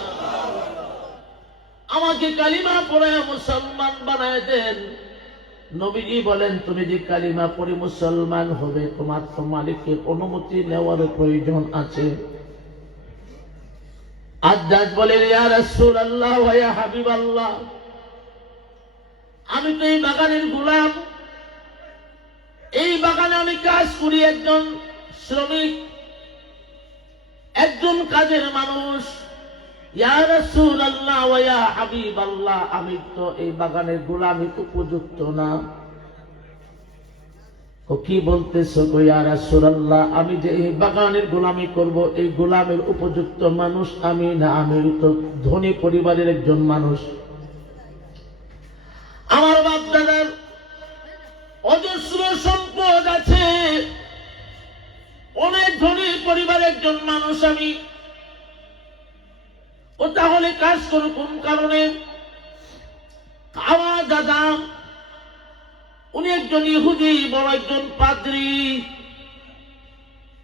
আমাকে কালিমা পড়ায় মুসলমান বানায় দেন। নবীজি বলেন, তুমি যে কালিমা পড়ে মুসলমান হবে, তোমার তো মালিকের অনুমতি নেওয়ার প্রয়োজন আছে। আদ্দাস বলে, ইয়া রাসূলুল্লাহ ওয়া ইয়া হাবিবাল্লাহ, আমি তো এই বাগানের গোলাম। এই বাগানে আমি কাজ করি, একজন শ্রমিক, একজন কাজের মানুষ। ইয়া রাসূলুল্লাহ ওয়া ইয়া হাবিবাল্লাহ, আমি তো এই বাগানের গোলামি উপযুক্ত না। কি বলতেছো গো ইয়া রাসূলুল্লাহ? আমি যে এই বাগানের গোলামি করব, এই গোলামের উপযুক্ত মানুষ আমি না। আমি তো ধনী পরিবারের একজন মানুষ। আমার বাপ দাদার অজস্র সম্পদ আছে, অনেক ধনী পরিবারের একজন মানুষ আমি। ও তাহলে কাজ করো কোন কারণে? আমার দাদা উনি একজন ইহুদি, বড় একজন পাদ্রী।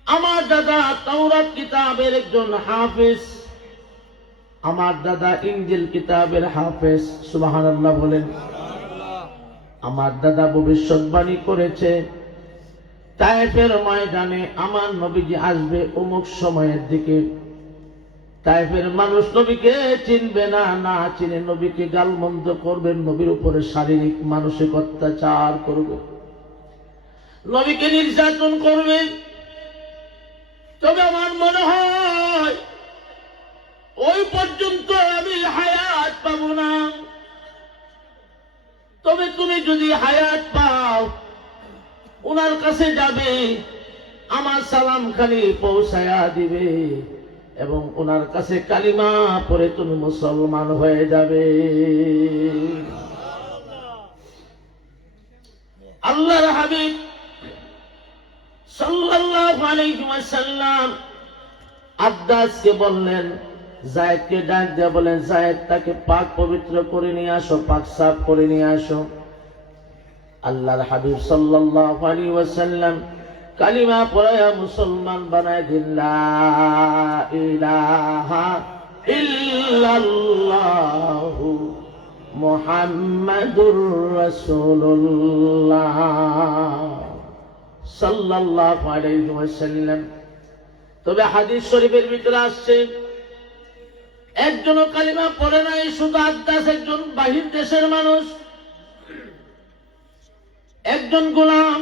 আমার দাদা তাওরাত কিতাবের একজন হাফেজ। আমার দাদা ইনজিল কিতাবের হাফেজ। সুবহানাল্লাহ বলেন। আমার দাদা ভবিষ্যৎবাণী করেছে, তায়েফের ময়দানে আমার নবীজি আসবে অমুক সময়ের দিকে। তায়েফের মানুষ নবীকে চিনবে না, না চিনে নবীকে গালমন্দ করবে, নবীর উপরে শারীরিক মানসিক অত্যাচার করবে, নবীকে নির্যাতন করবে। তবে আমার মনে হয় ওই পর্যন্ত আমি হায়াত পাবো না। হায়াত পাও, ওনার কাছে যাবে, আমার সালাম খালি পৌঁছায়া দিবে এবং ওনার কাছে কালিমা পড়ে তুমি মুসলমান হয়ে যাবে। আল্লাহর হাবিব সাল্লাল্লাহু আলাইহি ওয়াসাল্লাম আব্বাসকে বললেন, যায়েদকে ডাক দিয়ে বলেন, যায়েদ তাকে পাক পবিত্র করে নিয়ে আসো, পাক সাফ করে নিয়ে আসো। আল্লাহর হাবিব সাল্লাল্লাহু আলাইহি ওয়াসাল্লাম কালিমা পড়ায়া মুসলমান বানায় দিন, লা ইলাহা ইল্লাল্লাহু মুহাম্মাদুর রাসূলুল্লাহ সাল্লাল্লাহু আলাইহি ওয়াসাল্লাম। তবে হাদিস শরীফের ভিতরে আসছে, একজনও কালিমা পড়ে নাই, শুধু আব্বাস একজন বাহির দেশের মানুষ, একজন গোলাম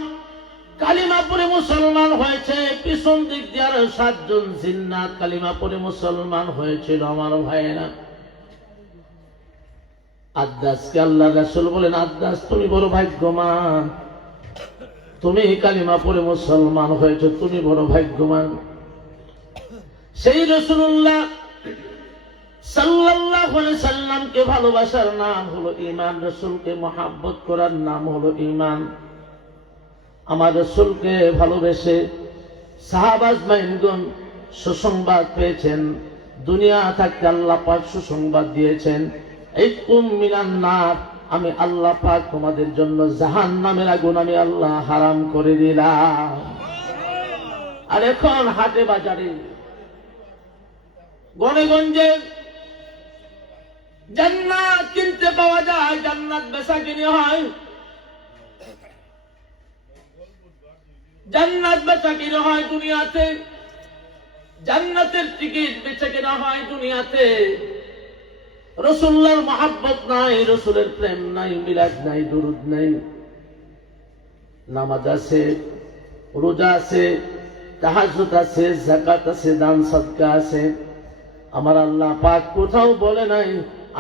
কালিমা পড়ে মুসলমান হয়েছে। পিছন দিক দিয়ে আরো 7 জন জিন্নাত কালিমা পড়ে মুসলমান হয়েছিল। আমার ভাইয়েরা, আব্বাসকে আল্লাহ রাসূল বলেন, আব্বাস তুমি বড় ভাগ্যবান, তুমি কালিমা পড়ে মুসলমান হয়েছে, তুমি বড় ভাগ্যবান। সেই রাসূলুল্লাহ সাল্লাল্লাহু আলাইহি সাল্লামকে ভালোবাসার নাম হলো ঈমান, রাসূলকে মহব্বত করার নাম হলো ঈমান। আমার রাসূলকে ভালোবেসে সাহাবা আজমাইনগণ সুসংবাদ পেয়েছেন, দুনিয়া থাকতে আল্লাহ পাক সুসংবাদ দিয়েছেন, ইকুম মিনান নার, আমি আল্লাহ পাক তোমাদের জন্য জাহান্নামের আগুন আমি আল্লাহ হারাম করে দিলাম। আর এখন হাটে বাজারে গণে-গঞ্জে জান্নাত কিনতে পাওয়া যায়, জান্নাত বেচা কিনে হয়, জান্নাত বেচা কিনে হয় দুনিয়াতে, জান্নাতের টিকিট বেচা কিনা হয় দুনিয়াতে। রাসূলুল্লাহর মহব্বত নাই, রাসূলের প্রেম নাই, মিলাদ নাই, দুরুদ নাই। নামাজ আছে, রোজা আছে, তাহাজ্জুদ আছে, যাকাত আছে, দান সাদকা আছে। আমার আল্লাহ পাক কোথাও বলে নাই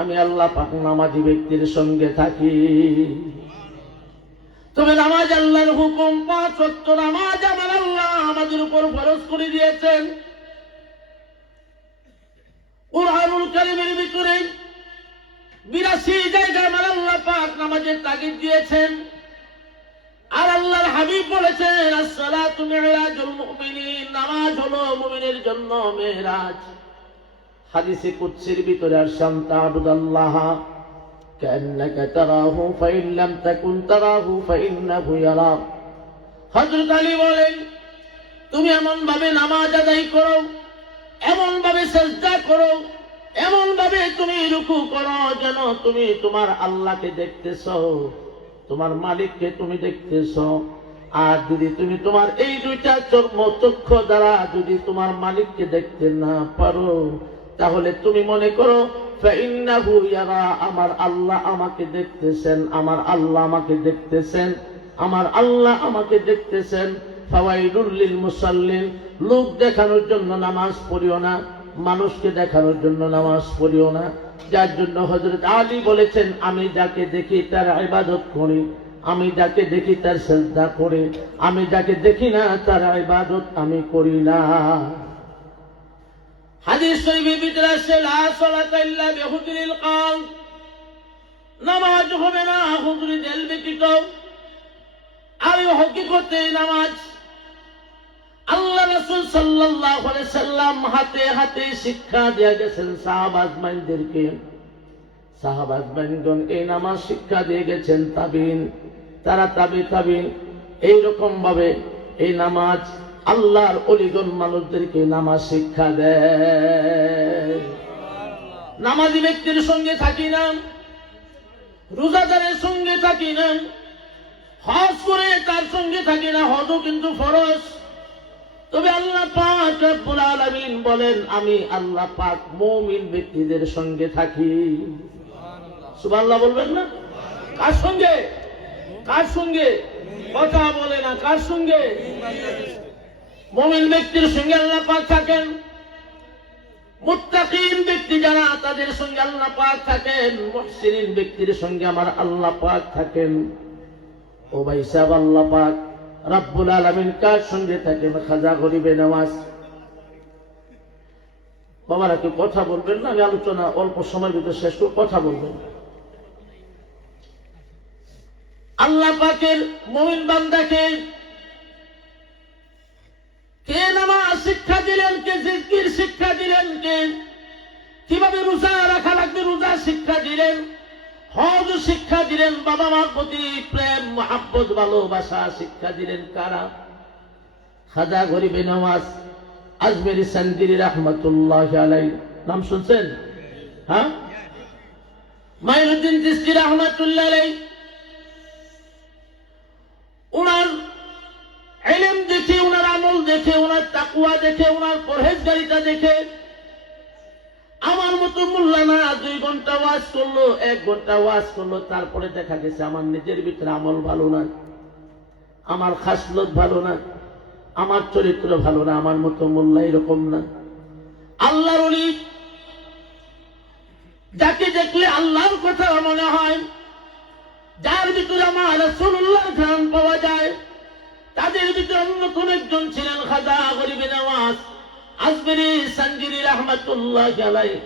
আমি আল্লাহ পাক নামাজি ব্যক্তির সঙ্গে থাকি। তবে নামাজ আল্লাহর হুকুম, 5 ওয়াক্ত নামাজ আমার আল্লাহ আমাদের উপর ফরজ করে দিয়েছেন। কুরআনুল কারীমের ভিতরে 82 জায়গায় আমার আল্লাহ পাক নামাজের তাগিদ দিয়েছেন। আর আল্লাহর হাবিব বলেছেন, as-সালাতু মি'রাজুল মুমিনিন, নামাজ হলো মুমিনের জন্য মেরাজ। হাদিসে কুদসির ভিতরে আসসাম তা'বুদাল্লাহ কান্নাকা তারাহু ফাইন লাম তাকুন তারাহু ফাইন্নাহু ইয়ারাক। হযরত আলী বলেন, তুমি এমন ভাবে নামাজ আদায় করো, এমন ভাবে সিজদা করো, এমন ভাবে তুমি রুকু করো যেন তুমি তোমার আল্লাহকে দেখতেছো, তোমার মালিককে তুমি দেখতেছো। আর যদি তুমি তোমার এই 2টা চক্ষু দ্বারা যদি তোমার মালিককে দেখতে না পারো, তাহলে তুমি মনে করো ফাইন্নাহু ইয়ারা, আমার আল্লাহ আমাকে দেখতেছেন, আমার আল্লাহ আমাকে দেখতেছেন, আমার আল্লাহ আমাকে দেখতেছেন। ফাওয়াইলুল লিল মুসাল্লিন, লোক দেখানোর জন্য নামাজ পড়িও না, মানুষকে দেখানোর জন্য নামাজ পড়িও না। যার জন্য হযরত আলী বলেছেন, আমি যাকে দেখি তার ইবাদত করি, আমি যাকে দেখি তার সিজদা করি, আমি যাকে দেখি না তার ইবাদত আমি করি না। হাদিস শরীফের ভিতরে আছে, লা সালাতা ইল্লা বিহুজরিল কলব, নামাজ হবে না হুজুরি দিল ব্যতীত। আর হকিকতে নামাজ আল্লাহ রাসূল সাল্লাল্লাহু আলাইহি সাল্লাম হাতে হাতে শিক্ষা দিয়ে গেছেন সাহাবা আজমাইনদেরকে। সাহাবা আজমাইনগণ এই নামাজ শিক্ষা দিয়ে গেছেন তাবিন, তারা তাবিন এইরকম ভাবে এই নামাজ আল্লাহর ওলিগণ মানুষদেরকে নামাজ শিক্ষা দেয়। নামাজি ব্যক্তির সঙ্গে থাকি না, রোজাদারের সঙ্গে থাকি না, হজ করে তার সঙ্গে থাকি না, হজও কিন্তু ফরজ। তবে আল্লাহ পাক রব্বুল আলামিন বলেন, আমি আল্লাহ পাক মুমিন ব্যক্তিদের সঙ্গে থাকি। সুবহানাল্লাহ বলবেন না? কার সঙ্গে? কার সঙ্গে? কথা বলে না, কার সঙ্গে? মুমিন ব্যক্তির সঙ্গে আল্লাহ পাক থাকেন। মুত্তাকিন ব্যক্তি যারা তাদের সঙ্গে আল্লাহ পাক থাকেন। মুহসিনিন ব্যক্তির সঙ্গে আমার আল্লাহ পাক থাকেন। ও ভাই সাহেব, আল্লাহ পাক রাব্বুল আলামিন কার সঙ্গে থাকেন? খাজা গরিবে নওয়াজ। বাবারা কেউ কথা বলবেন না, আমি আলোচনা অল্প সময়ের ভিতরে শেষ করে কথা বলবেন। আল্লাহ পাকের মুমিন বান্দাকে কে নামাজ শিক্ষা দিলেন, কে জিকির শিক্ষা দিলেন, কে কিভাবে রোজা রাখা লাগবে রোজা শিক্ষা দিলেন, হজ শিক্ষা দিলেন, বাবা মার প্রতি প্রেম মহাব্বত ভালোবাসা শিক্ষা দিলেন কারা? খাজা গরিবে নওয়াজ আজমেরি সানগিরি রহমতুল্লাহ আলাইহি। নাম শুনছেন? হ্যাঁ, মাইনুদ্দিন চিশতি রহমতুল্লাহ আলাইহি। উনার ইলম দেখে, উনার আমল দেখে, উনার তাকওয়া দেখে, উনার পরহেজগারিতা দেখে আমার মতো মোল্লা না 2 ঘন্টা ওয়াজ করলো, 1 ঘন্টা ওয়াজ করলো, তারপরে দেখা গেছে আমার নিজের ভিতরে আমল ভালো না, আমার খাসলত ভালো না, আমার চরিত্র ভালো না, আমার মতো মোল্লা এরকম না। আল্লাহর ওলি যাকে দেখলে আল্লাহর কথা মনে হয়, যার ভিতরে আমার রাসূলুল্লাহ ঘ্রাণ পাওয়া যায়, তাদের ভিতরে অন্যতম একজন ছিলেন খাজা গরিবে নওয়াজ আজমেরি সানগিরি রহমতুল্লাহ আলাইহি।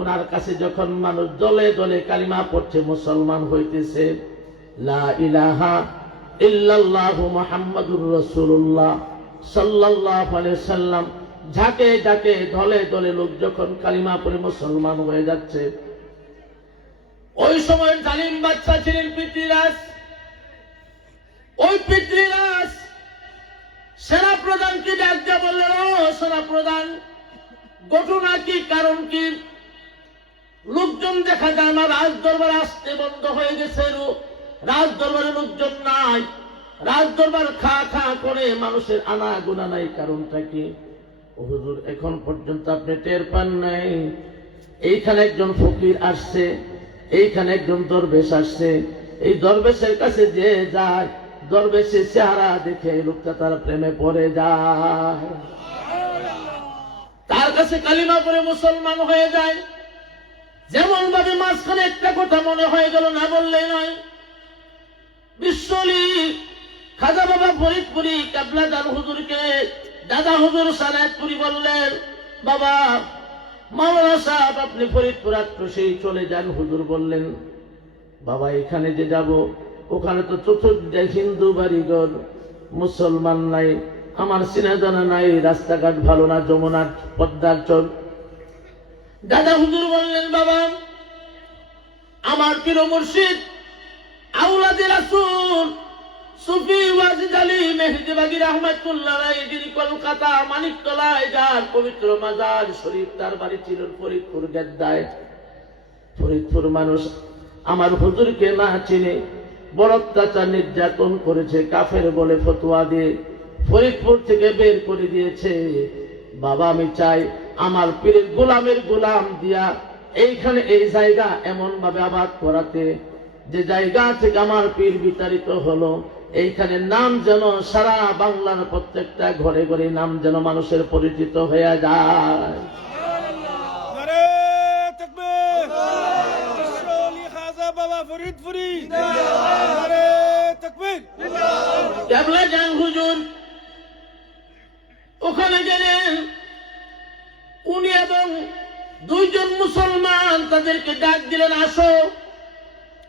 ওনার কাছে যখন মানুষ দলে দলে কালিমা পড়ছে, মুসলমান হইতেছে, লা ইলাহা ইল্লাল্লাহু মুহাম্মাদুর রাসূলুল্লাহ সাল্লাল্লাহু আলাইহি সাল্লাম, ঝাঁকে ঝাঁকে দলে দলে লোক যখন কালিমা পড়ে মুসলমান হয়ে যাচ্ছে, ওই সময় জালিম বাদশা ছিলেন পৃথ্বীরাজ। ওই পৃথ্বীরাজ সেনাপ্রধানকে ডাক দিয়ে বললেন, ও সেনাপ্রধান, ঘটনা কি, কারণ কি? লোকজন দেখা যায় না, রাজ দরবার আসতে বন্ধ হয়ে গেছে, রাজ দরবারে লোকজন নাই, রাজ দরবার খা খা করে, মানুষের আনা গুনা নাই, কারণটা কি? ও হুজুর, এখন পর্যন্ত আপনি টের পান নাই? এইখানে একজন ফকির আসছে, এইখানে একজন দরবেশ আসছে, এই দরবেশের কাছে যে যায়, দরবেশের চেহারা দেখে লোকটা তার প্রেমে পড়ে যায়, তার কাছে কালিমা পড়ে মুসলমান হয়ে যায়। যেমন ভাবে মাঝখানে একটা কথা মনে হয়ে গেল, না বললেই নয়, বিশ্বলি খাজা বাবা ফরিদপুরি কাবলাদান হুজুরকে দাদা হুজুর সালাতপুরি বললেন, বাবা মাওলানা সাহেব আপনি ফরিদপুর আক্রোশেই চলে যান। হুজুর বললেন, বাবা এখানে যে যাব, ওখানে তো চতুর্দিকে হিন্দু বাড়িঘর, মুসলমান নাই, আমার চিনা জানা নাই, রাস্তাঘাট ভালো না, যমুনার পদ্মার চর। দাদা হুজুর বললেন, বাবা আমার পীর মুর্শিদ আওলাদে রাসূল সুফি ওয়াজিদ আলী মেহেদি বাগী রহমাতুল্লাহ আলাইহি, যিনি কলকাতা মানিকতলায় যার পবিত্র মাজার শরীফ, তার বাড়ি ছিল ফরিদপুর গেদ্দায়। ফরিদপুর মানুষ আমার হুজুরকে না চিনে বড় অত্যাচার নির্যাতন করেছে, কাফের বলে ফতোয়া দিয়ে ফরিদপুর থেকে বের করে দিয়েছে। বাবা আমি চাই আমার পীরের গোলামের গোলাম দিয়া এইখানে এই জায়গা এমন ভাবে আবাদ করাতে, যে জায়গা থেকে আমার পীর বিতাড়িত হলো, এইখানে নাম যেন সারা বাংলার প্রত্যেকটা ঘরে ঘরে নাম যেন মানুষের পরিচিত হয়ে যায়। কেবলা জান হুজুর ওখানে গেলেন, উনি এবং 2 জন মুসলমান তাদেরকে ডাক দিলেন, আসো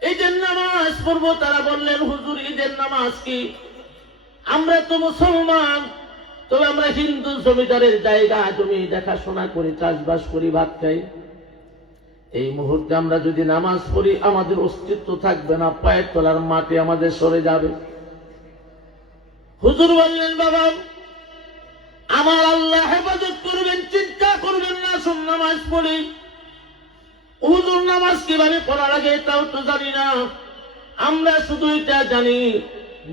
ঈদের নামাজ পড়বো। তারা বললেন, হুজুর ঈদের নামাজ কি? আমরা তো মুসলমান, তবে আমরা হিন্দু জমিদারের জায়গা জমি দেখাশোনা করি, চাষবাস করি, ভাত খাই। এই মুহূর্তে আমরা যদি নামাজ পড়ি আমাদের অস্তিত্ব থাকবে না, পায়ের তলার মাটি আমাদের সরে যাবে। হুজুর বললেন, বাবা আমার আল্লাহ হেফাজত করবেন, চিন্তা করবেন না, শুন নামাজ পড়ি। হুজুর নামাজ কিভাবে পড়া লাগে তাও তো জানি না, আমরা শুধু এটা জানি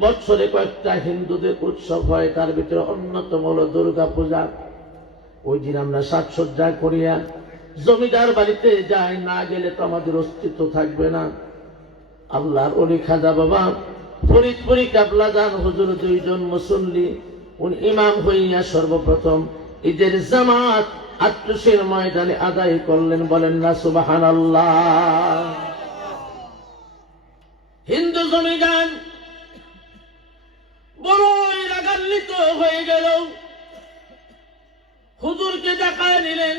বছরে কয়েকটা হিন্দুদের উৎসব হয়, তার ভিতরে অন্যতম হল দুর্গা পূজা। ওই দিন আমরা সাজসজ্জা করিয়া জমিদার বাড়িতে যাই, না গেলে তো আমাদের অস্তিত্ব থাকবে না। আল্লাহর ওলি খাজা বাবা ফরিদপুরি কাবলাদান হুজুর 2 জন মুসল্লি, উনি ইমাম হইয়া সর্বপ্রথম ঈদের জামাত আক্রোশের ময়দানে আদায় করলেন। বলেন না সুবহানাল্লাহ। হিন্দু জমিদার বড়ই রাগান্বিত হয়ে গেল। হুজুরকে দেখায় নিলেন,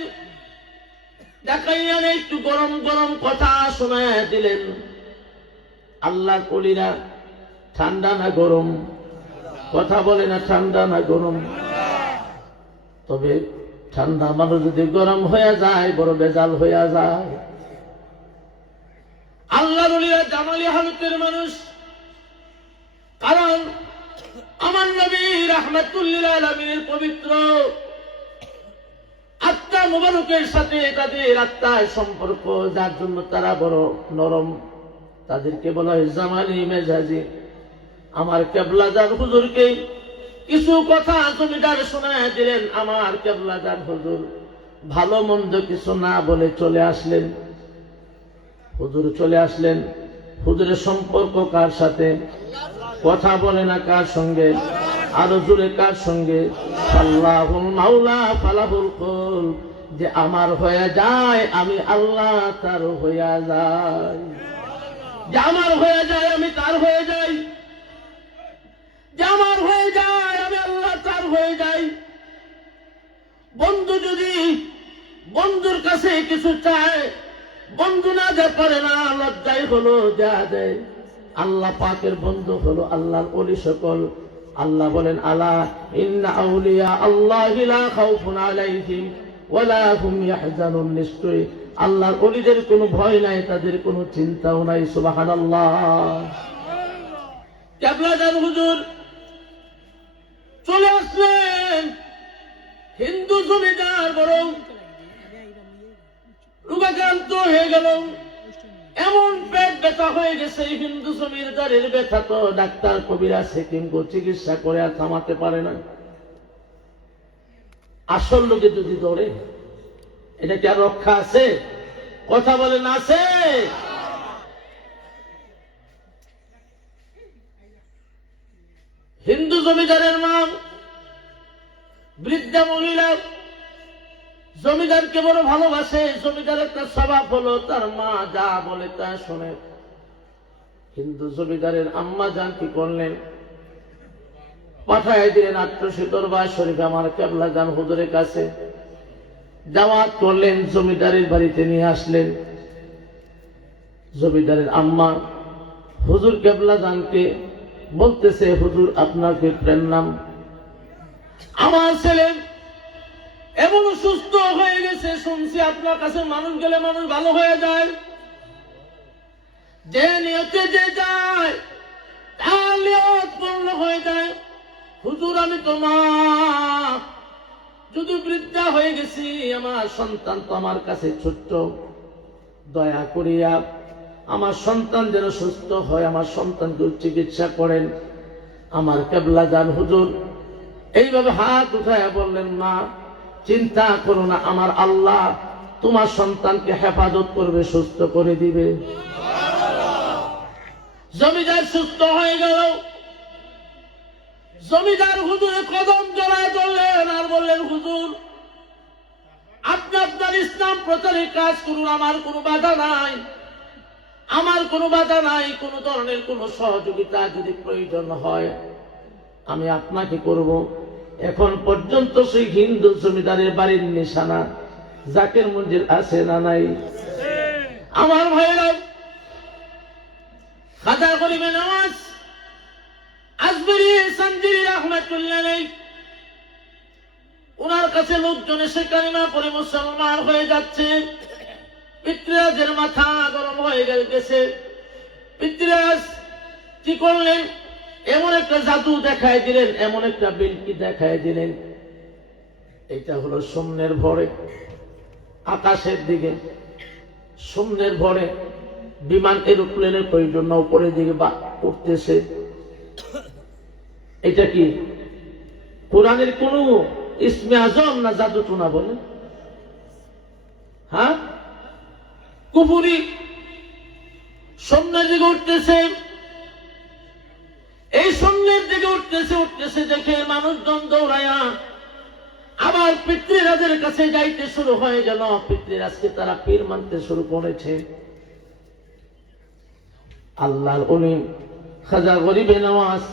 দেখাইয়া একটু গরম গরম কথা শোনায় দিলেন। আল্লাহ কলিরা, ঠান্ডা না গরম? কথা বলে না, ঠান্ডা না গরম? তবে ঠান্ডা মানুষ যদি গরম হয়ে যায় বড় বেজাল হয়ে যায়। আল্লাহর ওলিরা জামালি হালতের মানুষ, কারণ আমার নবী রাহমাতুল্লিল আলামিনের পবিত্র আত্মা মুবারকের সাথে তাদের আত্মার সম্পর্ক, যার জন্য তারা বড় নরম। তাদেরকে বলা হয় জামালি মেজাজি। আমার কেবলাদার হুজুরকে কিছু কথা জমিদার শোনায় দিলেন। আমার কেবলাদার হুজুর ভালো মন্দ কিছু না বলে চলে আসলেন। হুজুর চলে আসলেন। হুজুরের সম্পর্ক কার সাথে? কথা বলে না কার সঙ্গে? আরো জোরে কার সঙ্গে? আল্লাহুল মাওলা ফালাহুল কুল। যে আমার হয়ে যায় আমি আল্লাহ তার হয়ে যাই। যে আমার হয়ে যায় আমি তার হয়ে যাই। যে আমার হয়ে যায় আমি আল্লাহ তার হয়ে যাই। বন্ধু যদি বন্ধুর কাছে কিছু চায়, বন্ধু না যা পারে না, লজ্জাই হলো যা দেয়। আল্লাহ পাকের বন্ধু হলো আল্লাহর ওলি সকল। আল্লাহ বলেন, আলা ইন্না আউলিয়া আল্লাহি লা খাউফুন আলাইহিম ওয়ালা হুম ইয়াহজানুন। নিশ্চয়ই আল্লাহর ওলিদের কোনো ভয় নাই, তাদের কোনো চিন্তাও নাই। সুবহানাল্লাহ। কেবলাদার হুজুর চলে আসলেন। হিন্দু জমিদার বরং রোগাক্রান্ত হয়ে গেল। এমন পেট ব্যথা হয়ে গেছে, হিন্দু জমিদারের ব্যথা তো ডাক্তার কবিরাজ হেকিমকে চিকিৎসা করে আর থামাতে পারে না। আসল লোকে যদি ধরে, এটা কি আর রক্ষা আছে? কথা বলেন, আছে? হিন্দু জমিদারের মা বৃদ্ধা মহিলা জমিদারকে বড় ভালোবাসে। জমিদার একটা স্বভাব হলো তার মা যা বলে তা শোনে। কিন্তু জমিদারের আম্মা জান কি করলেন? পাঠায় দিলেন আট্রসি দরবার শরীফ আমার কেবলা জান হুজুরের কাছে। দাওয়াত করলেন, জমিদারের বাড়িতে নিয়ে আসলেন। জমিদারের আম্মা হুজুর কেবলা জানকে বলতেছে, হুজুর আপনাকে প্রেম নাম, আমার ছেলে এমন সুস্থ হয়ে গেছে, শুনছি আপনার কাছে মানুষ গেলে মানুষ ভালো হয়ে যায়। যে নিয়তে যে যায় তার নিয়ত পূর্ণ হয়ে যায়। হুজুর আমি তো মা, যদি বৃদ্ধা হয়ে গেছি, আমার সন্তান তো আমার কাছে ছোট্ট, দয়া করিয়া আমার সন্তান যেন সুস্থ হয়, আমার সন্তানকে চিকিৎসা করেন। আমার কেবলা জান হুজুর এইভাবে হাত উঠায়া বললেন, মা চিন্তা করো না, আমার আল্লাহ তোমার সন্তানকে হেফাজত করবে, সুস্থ করে দিবে। জমিদার সুস্থ হয়ে গেল। জমিদার হুজুরের কদম জড়ায় ধরলেন আর বললেন, হুজুর আপনি আপনার ইসলাম প্রচারের কাজ করুন, আমার কোনো বাধা নাই, আমার কোনো বাধা নাই। কোন ধরনের কোন সহযোগিতা যদি প্রয়োজন হয় আমি আপনাকে করব। এখন পর্যন্ত সেই হিন্দু জমিদারের বাড়ির নিশানা জাকের মঞ্জিল আছে না নাই? আমার ভাইয়েরা, খাজা গরিবে নওয়াজ আজমিরি সঞ্জিরি রাহমাতুল্লাহ আলাইহি, ওনার কাছে লোকজন এসে কালিমা পড়ে মুসলমান হয়ে যাচ্ছে। পিতৃরাজের মাথা গরম হয়ে গেছে। পিতৃরাজ কি করলেন? এমন একটা জাদু দেখায় দিলেন, এমন একটা বিলকি দেখায় দিলেন। এটা হলো শূন্যের ভরে আকাশের দিকে, শূন্যের ভরে বিমান এরোপ্লেনের প্রয়োজন না, উপরের দিকে উঠতেছে। এটা কি কোরআনের কোন ইসমে আজম না জাদু টুনা বলে? হ্যাঁ, কুফুরি। শূন্যের দিকে উঠতেছে, এই শূন্যের দিকে উঠতেছে উঠতেছে দেখে মানুষজন দৌড়ায়া আবার পিতৃরাজের কাছে যাইতে শুরু হয়ে গেল। পিতৃরাজকে তারা পীর মানতে শুরু করেছে। আল্লাহর ওলি খাজা গরিবে নওয়াজ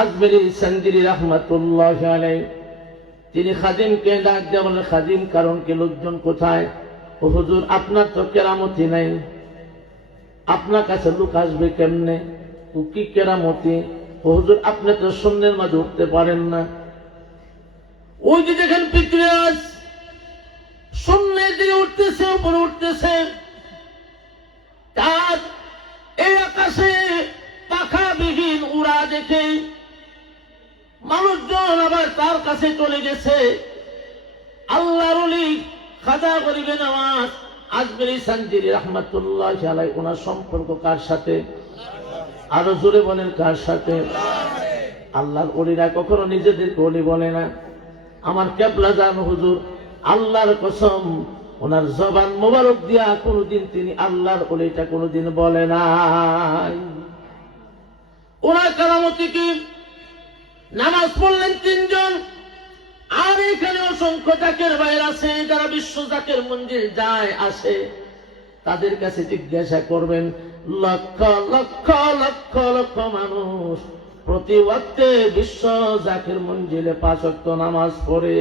আজমেরি সঞ্জিরি রহমাতুল্লাহ আলাইহি, তিনি খাদিমকে ডাক দিয়ে বলেন, খাদিম কারণ কি লোকজন কোথায়? ও হুজুর, আপনার তো কেরামতি নাই, আপনার কাছে লোক আসবে কেমনে? ও কি কেরামতি? ও হুজুর, আপনি তো শূন্যের মাঝে উঠতে পারেন না। ওই যে দেখেন পৃথিবীরাজ শূন্যের দিকে উঠতেছে, উপরে উঠতেছে, তার এই আকাশে পাখাবিহীন উড়া দেখে মানুষজন আবার তার কাছে চলে গেছে। আল্লাহর ওলি খাজা গরিবে নওয়াজ আজমেরি সঞ্জিরি রহমাতুল্লাহ আলাইহি, ওনার সম্পর্ক কার সাথে? আরো জোরে বলেন, কার সাথে? আল্লাহর ওলিরা কখনো নিজেদেরকে ওলি বলে না। আমার কেবলা জান হুজুর, আল্লাহর কসম, ওনার জবান মোবারক দিয়া কোনদিন তিনি আল্লাহর ওলিটা কোনদিন বলে নাই। ওনার কারামতি কি? নামাজ পড়লেন 3 জন, আর এখানে অসংখ্য জাকের বাইর আছে, যারা বিশ্ব জাকের মঞ্জিল যায় আসে, তাদের কাছে জিজ্ঞাসা করবেন, লক্ষ লক্ষ লক্ষ লক্ষ মানুষ প্রতি ওয়াক্তে বিশ্ব জাকের মঞ্জিলে 5 ওয়াক্ত নামাজ পড়ে।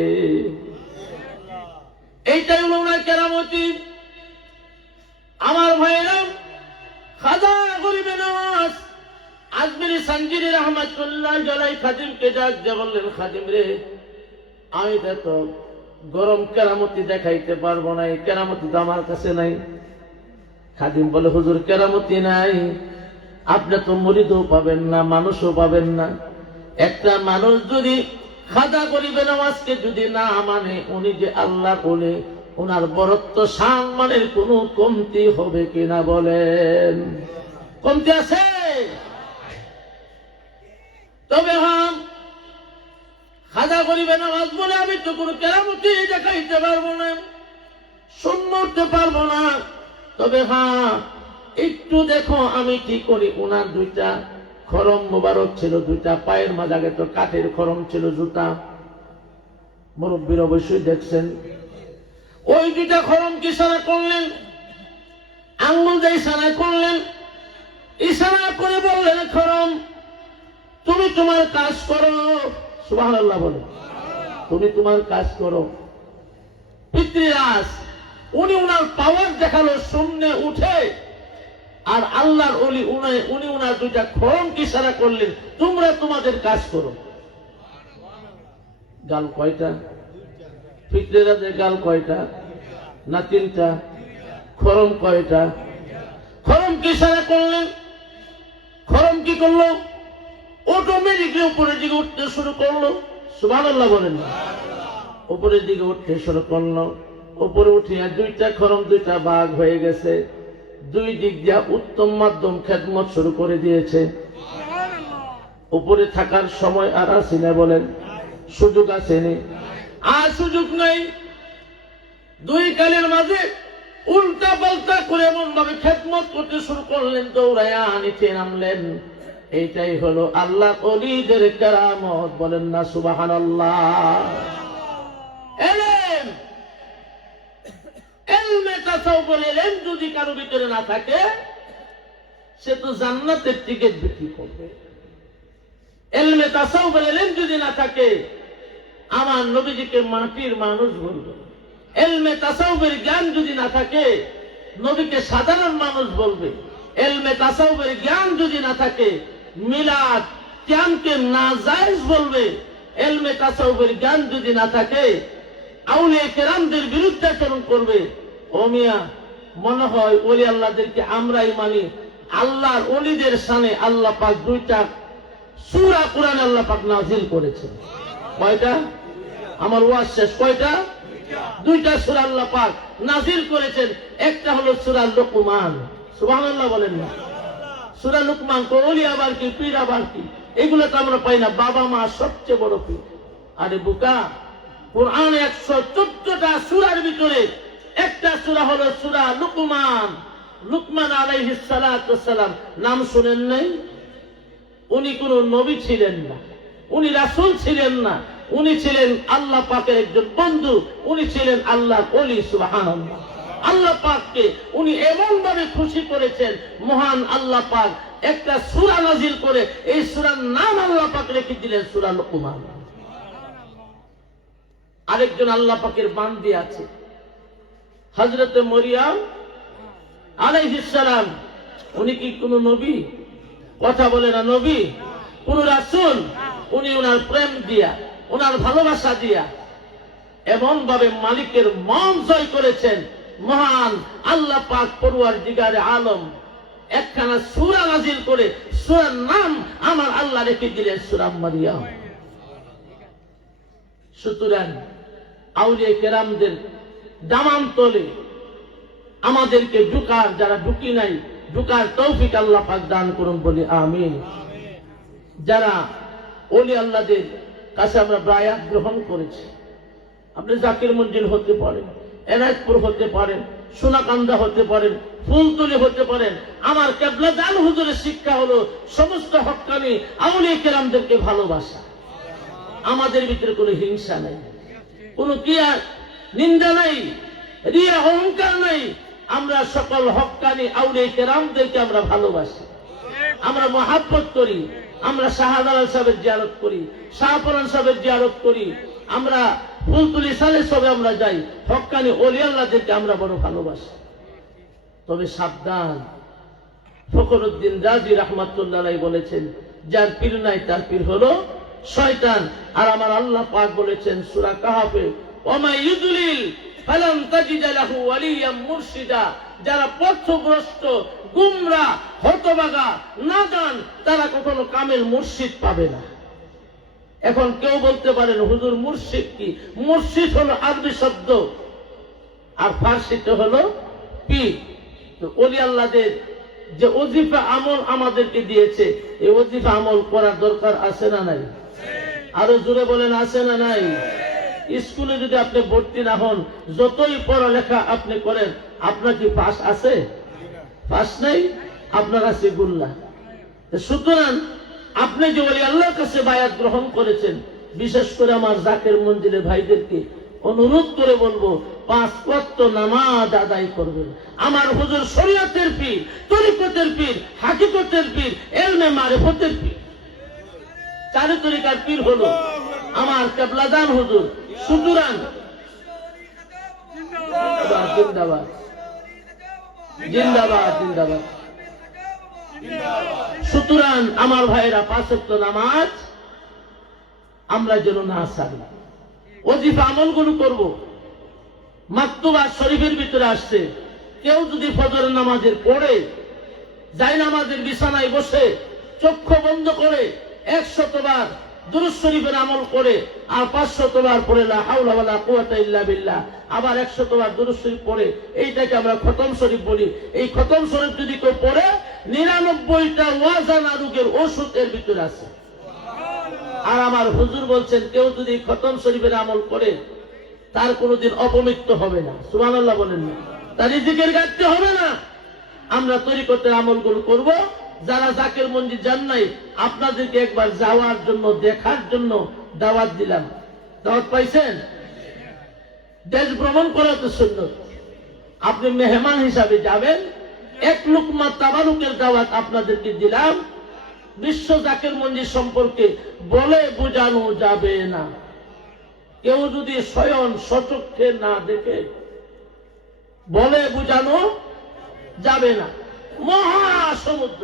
এইটাই হলো ওনার কেরামতি। আমার ভাইয়েরা, খাজা গরিবে নওয়াজ আজমেরি সঞ্জিরি রহমাতুল্লাহ আলাইহি খাদিমকে ডাক দিয়ে বললেন, খাদিম রে, আমি তো গরম কেরামতি দেখাইতে পারবো না, এই কেরামতি তো আমার কাছে নাই। খাদিম বলে, হুজুর, কেরামতি নাই, আপনি তো মুরিদও পাবেন না, মানুষও পাবেন না। একটা মানুষ যদি খাজা গরিবে নওয়াজকে যদি না মানে, উনি যে আল্লাহ বলে, ওনার বরত্ব সম্মানের কোনো কমতি হবে কিনা বলেন? কমতি আছে? তবে হ্যাঁ, খাজা গরিবে নওয়াজ বলে, আমি তো কোনো কেরামতি দেখাইতে পারবো না, শূন্য উঠতে পারবো না। তবে হ্যাঁ, একটু দেখো আমি কি করি। ওনার 2টা খরম মোবারক ছিল, 2টা পায়ের মাঝে, আগে তো কাঠের খরম ছিল, জুতা, মুরব্বীর অবশ্যই দেখছেন। ওই 2টা খরম কি ইশারা করলেন, আঙ্গুল দিয়ে ইশারা করলেন, ইশারা করে বললেন, খরম তুমি তোমার কাজ করো। সুবহানাল্লাহ বলে, তুমি তোমার কাজ করো। পিতৃরাজ উনি ওনার পাওয়ার দেখালো, শূন্যে উঠে, আর আল্লাহর ওলি উনি ওনার 2টা খরম কি ইশারা করলেন, তোমরা তোমাদের কাজ করো। গাল কয়টা? পিতৃরাজের গাল কয়টা? না 3টা? খরম কয়টা? খরম কি ইশারা করলেন? খরম কি করলো? অটোমেটিকলি উপরের দিকে উঠতে শুরু করলো। সুবহানাল্লাহ বলেন। উপরের দিকে উঠতে শুরু করলো। উপরে উঠিয়া 2টা খরম 2টা ভাগ হয়ে গেছে। 2 দিক দিয়া উত্তম মাধ্যম খেদমত শুরু করে দিয়েছে। উপরে থাকার সময় আর আছে না বলেন? সুযোগ আছে নি? আর সুযোগ নাই। 2 কালের মাঝে উল্টা পাল্টা করে এমন ভাবে খেদমত করতে শুরু করলেন, দৌড়াইয়া নিচে নামলেন। এইটাই হলো আল্লাহ ওলিদের কেরামত। বলেন না সুবহানাল্লাহ। এলেম, এলমে তাসাউফুল ইলম যদি কারো ভিতরে না থাকে, সে তো জান্নাতের টিকিট বিক্রি করবে। এলমে তাসাউফুল ইলম যদি না থাকে, আমার নবীজিকে মাটির মানুষ বলবে। এলমে তাসাউফের জ্ঞান যদি না থাকে, নবীকে সাধারণ মানুষ বলবে। এলমে তাসাউফের জ্ঞান যদি না থাকে, মিলাদ কিয়ামকে নাজায়েজ বলবে। এলমে তাসাউফের জ্ঞান যদি না থাকে, আউলিয়া কেরামদের বিরুদ্ধাচরণ করবে। ও মিয়া, মনে হয় ওলি আল্লাহদেরকে আমরাই মানি। আল্লাহর ওলিদের শানে আল্লাহ পাক 2টা সূরা কোরআনে আল্লাহ পাক নাযিল করেছেন। কয়টা? আমার ওয়াজ শেষ। কয়টা? 2টা সূরা আল্লাহ পাক নাযিল করেছেন। একটা হলো সূরা লুকমান। সুবহানাল্লাহ বলেন না? সূরা লুকমান ওলি আবার কি, পীর আবার কি, এগুলো তো আমরা পাই না। বাবা মা সবচেয়ে বড় পীর। আরে বুকা, কোরআনে 114টা সূরার ভিতরে একটা সূরা হলো সূরা লুকমান। লুকমান আলাইহিস সালাতু ওয়াস সালাম নাম শুনেন নাই? উনি কোন নবী ছিলেন না, উনি রাসূল ছিলেন না, উনি ছিলেন আল্লাহ পাকের একজন বন্ধু, উনি ছিলেন আল্লাহর ওলি। সুবহানাল্লাহ। আল্লাহ পাককে উনি এমন ভাবে খুশি করেছেন, মহান আল্লাহ পাক একটা সূরা নাজিল করে এই সূরার নাম আল্লাহ পাক রেখে দিলেন সূরা লুকমান। আরেকজন আল্লাহ পাকের বান্দি আছে হযরতে মরিয়ম আলাইহিস সালাম। উনি কি কোন নবী? কথা বলে না নবী, কোন রাসূল? উনি ওনার প্রেম দিয়া, ওনার ভালোবাসা দিয়া এমন ভাবে মালিকের মন জয় করেছেন, মহান আল্লাহ পাক পরওয়ারদিগারে আলম একখানা সূরা নাজিল করে সূরার নাম আমার আল্লাহ রেখে দিলেন সূরা মারিয়াম। সুতরাং আউলিয়া কেরামদের দামান তলে আমাদেরকে ঢুকার, যারা ঢুকি নাই ঢুকার তৌফিক আল্লাহ পাক দান করুন বলি আমিন। যারা ওলি আল্লাহদের কাছে আমরা বায়াত গ্রহণ করেছি, আপনি জাকির মঞ্জিল হতে পারেন, এনায়েতপুর হতে পারেন, সোনাকান্দা হতে পারেন, ফুলতলি হতে পারেন। আমার কেবলা জান হুজুরের শিক্ষা হলো সমস্ত হক্কানি আউলিয়া কেরামদেরকে ভালোবাসা। আমাদের ভিতরে কোনো হিংসা নাই, কোনো কিয়া নিন্দা নাই, রিয়া অহংকার নাই। আমরা সকল হক্কানি আউলিয়া কেরামদেরকে আমরা ভালোবাসি, আমরা মহাব্বত করি। আমরা শাহজালাল সাহেবের জিয়ারত করি, শাহপরান সাহেবের জিয়ারত করি, আমরা ফুলতুলি সালে সবে আমরা যাই। হক্কানি ওলি আল্লাহদেরকে আমরা বড় ভালোবাসি। তবে সাবধান, ফখরুদ্দিন রাজি রাহমাতুল্লাহ আলাইহি বলেছেন, যার পীর নাই তার পীর হলো শয়তান। আর আমার আল্লাহ পাক বলেছেন সূরা কাহাফে, ওমা ইউদলিল ফালান তাজিদা লাহু ওয়ালিয়াম মুরশিদা, যারা পথভ্রষ্ট, গুমরা, হতভাগা, নাদান, তারা কখনো কামেল মুর্শিদ পাবে না। এখন কেউ বলতে পারেন হুজুর মুর্শিদ কি? মুর্শিদ হলো আরবি শব্দ, আর ফার্সিতে হলো পীর। তো ওলি আল্লাহদের যে ওজিফা আমল আমাদেরকে দিয়েছে, এই ওজিফা আমল করার দরকার আছে না নাই? আরো জোরে বলেন আছে না নাই? স্কুলে যদি আপনি ভর্তি না হন, যতই পড়ালেখা আপনি করেন, আপনার কি পাস আছে? পাস নাই, আপনার আছে গুল্লা। সুতরাং আপনি যে ওলি আল্লাহর কাছে বায়াত গ্রহণ করেছেন, বিশেষ করে আমার জাকের মঞ্জিলের ভাইদেরকে অনুরোধ করে বলবো, 5 ওয়াক্ত নামাজ আদায় করবেন। আমার হুজুর শরীয়তের পীর, তরিকতের পীর, হাকিকতের পীর, ইলমে মারিফতের পীর, চারি তরিকার পীর হলো আমার কেবলাদান হুজুর। সুতরাং জিন্দাবাদ জিন্দাবাদ জিন্দাবাদ। সুতরাং আমার ভাইরা 5 ওয়াক্ত নামাজ আমরা যেন না ছাড়ি, ওজিফা আমলগুলো করব। মাকতুবা শরীফের ভিতরে আসছে, কেউ যদি ফজরের নামাজের পড়ে যায় নামাজের বিছানায় বসে চক্ষু বন্ধ করে 100 বার দুরূদ শরীফের আমল করে, আর 500 বার পড়ে লা হাওলা ওয়ালা কুওয়াতা ইল্লা বিল্লাহ, আবার 100 বার দুরূদ শরীফ পড়ে, এইটাকে আমরা খতম শরীফ বলি। এই খতম শরীফ যদি কেউ পড়ে, 99টা ওয়াজানা রোগের ওষুধ এর ভিতরে আছে। আর আমার হুজুর বলছেন, কেউ যদি খতম শরীফের আমল করে, তার কোনোদিন অপমৃত্যু হবে না। সুবহানাল্লাহ বলেন না? তার রিজিকের ঘাটতি হবে না। আমরা তরিকতের আমলগুলো করব। যারা জাকের মঞ্জিল যান নাই, আপনাদেরকে একবার যাওয়ার জন্য, দেখার জন্য দাওয়াত দিলাম। দাওয়াত পাইছেন? দেশ ভ্রমণ করা তো সুন্নত। আপনি মেহমান হিসাবে যাবেন। 1 লুকমা তাবারুকের দাওয়াত আপনাদেরকে দিলাম। বিশ্ব জাকের মঞ্জিল সম্পর্কে বলে বোঝানো যাবে না। কেউ যদি স্বয়ং সচক্ষে না দেখে, বলে বোঝানো যাবে না। মহাসমুদ্র।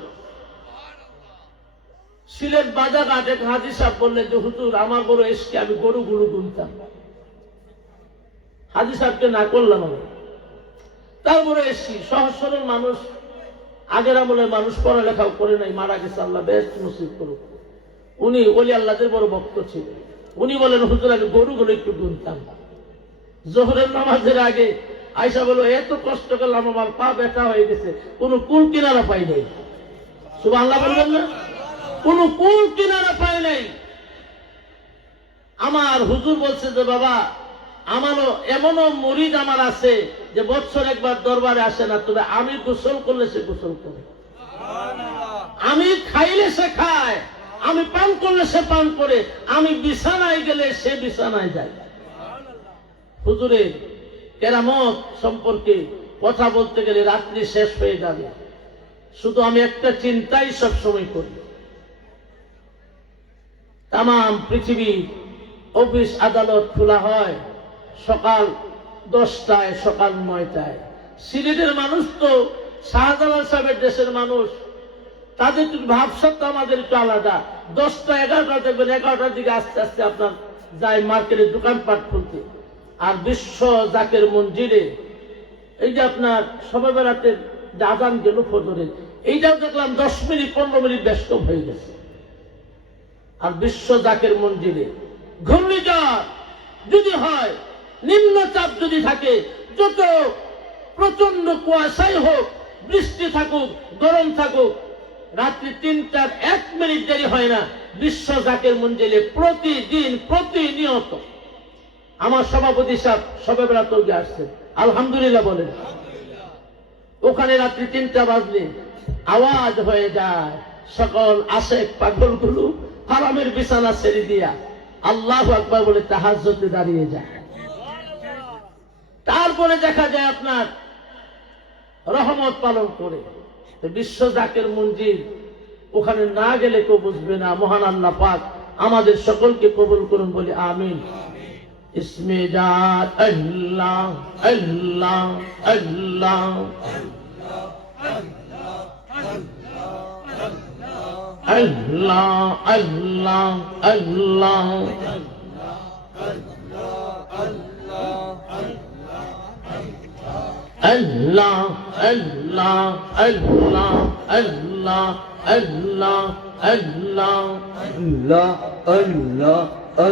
সিলেট বাজারঘাট এক হাজী সাহেব বললেন যে হুজুর, আমার বড় এসকে, আমি গরুগুলো গুনতাম। হাজী সাহেবকে না করলাম আমি। তারপরে এসছি, সহজ সরল মানুষ, আগের আমলের মানুষ, পড়ালেখাও করে নাই, মারা গেছে, আল্লাহ বেহেশত নসিব করুক। উনি ওলি আল্লাহদের বড় ভক্ত ছিলেন। উনি বলেন হুজুর, আমি গরুগুলো একটু গুনতাম। জোহরের নামাজের আগে আয়েশা বলল, এত কষ্ট করলাম, আমার পা ব্যথা হয়ে গেছে, কোন কুল কিনারা পাই নাই। সুবহানাল্লাহ বলবেন না? কোন কুল কিনারা পাই নাই। আমার হুজুর বলছে যে বাবা, আমারও এমনও মুরিদ আমার আছে যে বছর একবার দরবারে আসে না, তবে আমি গোসল করলে সে গোসল করে, আমি খাইলে সে খায়, আমি পান করলে সে পান করে, আমি বিছানায় গেলে সে বিছানায় যায়। হুজুরের কেরামত সম্পর্কে কথা বলতে গেলে রাত্রি শেষ হয়ে যাবে। শুধু আমি একটা চিন্তাই সবসময় করি, তাম পৃথিবীর অফিস আদালত খোলা হয় সকাল 10টায়, সকাল 9টায়। সিলেটের মানুষ তো শাহজালাল সাহেবের দেশের মানুষ, তাদের ভাবসাবটা আমাদের একটু আলাদা। 10টা 11টা দেখবেন, 11টার দিকে আস্তে আস্তে আপনার যায় মার্কেটে দোকানপাট খুলতে। আর বিশ্ব জাকের মঞ্জিলে এই যে আপনার সবে বেড়াতে আজান গেল ফজরের, এইটাও দেখলাম 10 মিনিট 15 মিনিট ব্যস্ত হয়ে গেছে। আর বিশ্ব জাকের মঞ্জিলে ঘূর্ণিঝড় যদি হয়, নিম্নচাপ যদি থাকে, যত প্রচন্ড কুয়াশাই হোক, বৃষ্টি থাকুক, গরম থাকুক, রাত্রি 3টার 1 মিনিট দেরি হয় না বিশ্ব জাকের মঞ্জিলে প্রতিদিন প্রতিনিয়ত। আমার সভাপতি সাহেব সবে বেড়াতে আসছে, আলহামদুলিল্লাহ বলেন। ওখানে রাত্রি 3টা বাজলে আওয়াজ হয়ে যায়, সকল আশেক পাগলগুলো হারামের বিছানা ছেড়ে দিয়া আল্লাহু আকবার বলে তাহাজ্জুদে দাঁড়িয়ে যায়। তারপরে দেখা যায় আপনার রহমত পালন করে। বিশ্ব জাকের মঞ্জিল ওখানে না গেলে কেউ বুঝবে না। মহান আল্লাহ পাক আমাদের সকলকে কবুল করুন, বলি আমিন। ইসমে জাত আল্লাহ আল্লাহ আল্লাহ আল্লাহ আল্লাহ আল্লাহ আল্লাহ আল্লাহ আল্লাহ আল্লাহ আল্লাহ আল্লাহ Allah, Allah, Allah, Allah, Allah, Allah, Allah,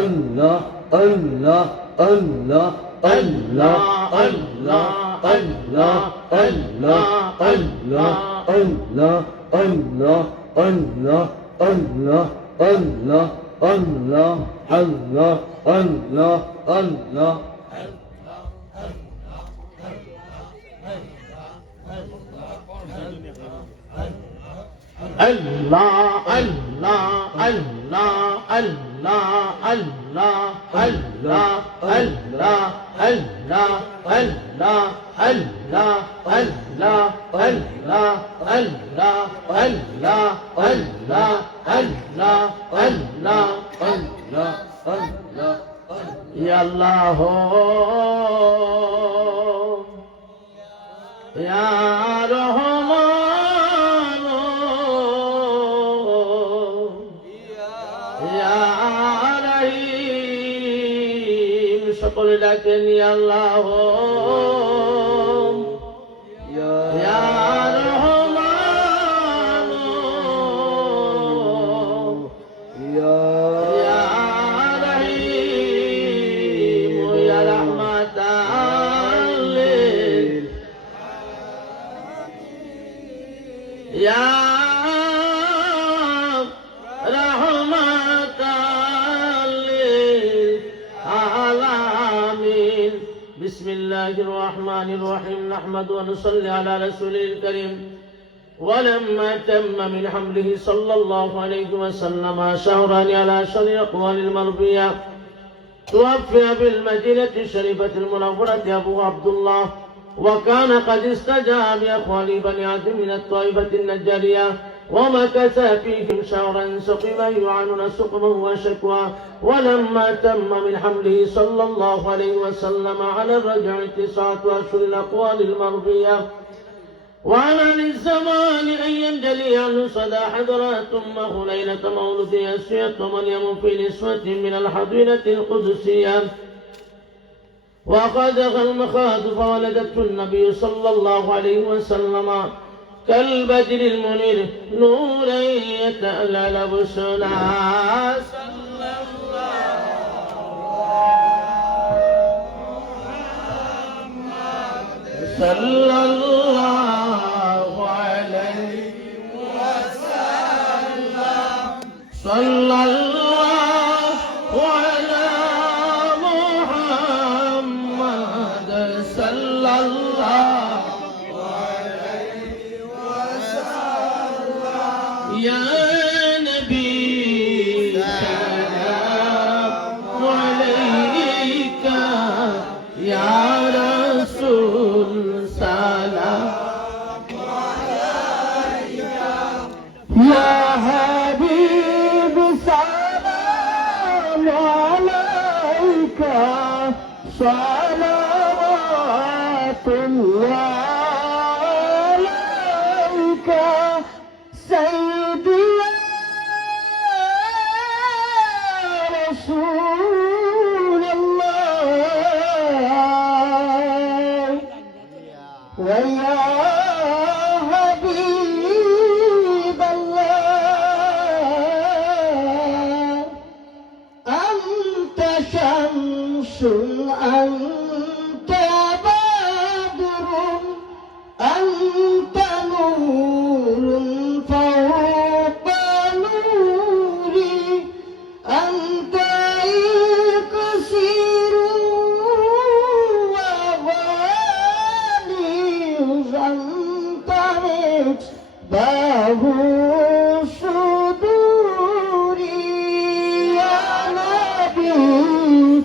Allah, Allah, Allah, Allah, Allah, Allah, Allah, Allah, Allah, Allah, Allah. Allah, Allah, Allah, Allah, Allah, Allah, Allah, Allah, Allah, Allah, Allah, Allah, Allah, Allah, Allah, Allah, Allah, Allah, Ya Allah, Ya Rahman, Ya Rahim, সকলে ডাকেন ইয়া আল্লাহ, ইয়া রহমান, ইয়া রহিম, ইয়া রাহমাতাল লিল ইয়া بسم الله الرحمن الرحيم نحمد ونصلي على رسوله الكريم ولما تم من حمله صلى الله عليه وسلم شهران على شر الأقوال المرضية توفي بالمدينة الشريفة المنورة أبو عبد الله وكان قد استجاب بأخوال بني عدي من الطائفة النجارية ومكث فيهم شهرا سقما يعانون سقما وشكوى ولما تم من حمله صلى الله عليه وسلم على الرجع 9 أشهر الأقوال المرضية وعلى للزمان أن ينجلي عنه صدى حضرات أمه ليلة مولد يسوع ومريم في نسوة من الحضيرة القدسية وأخذها المخاض فولدته النبي صلى الله عليه وسلم كالبدر المنير نورا يتألل بسنا صلى الله عليه وسلم صلى الله على محمد صلى الله يا نبي سلام عليك يا رسول سلام عليك الله عليك سيدي يا رسول الله ويا حبيب الله أنت شمس أنت بدر أنت نور فوق نوري أنت الكثير وغالي أنت مصباح صدوري يا نبي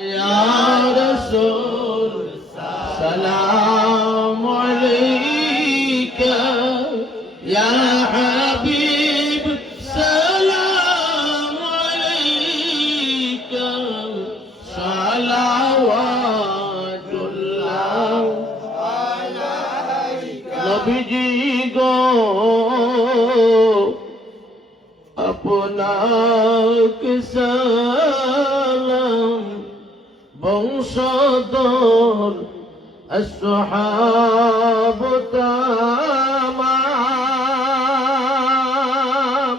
يا رسول سلام عليك يا حبيب سلام عليك صلوات الله নবীজি গো আপনাকে সালাম বংশধর আসহাব তামাম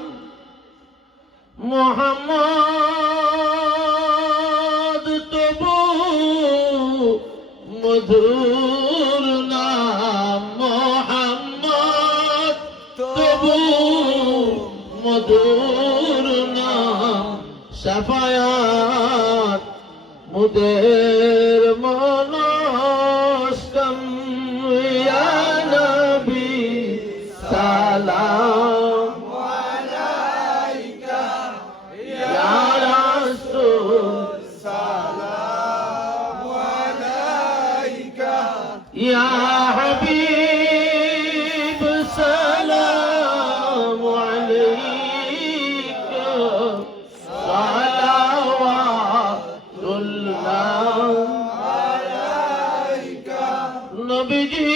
মুহাম্মদ তবু মধুর নাম মুহাম্মদ তবু মধুর নাম শাফায়াত মুদের মনস্কাম ইয়া নবী সালাম আলাইকা ইয়া রাসূল সালাম আলাইকা ইয়া হাবিব সালাম আলাইকা নবীজি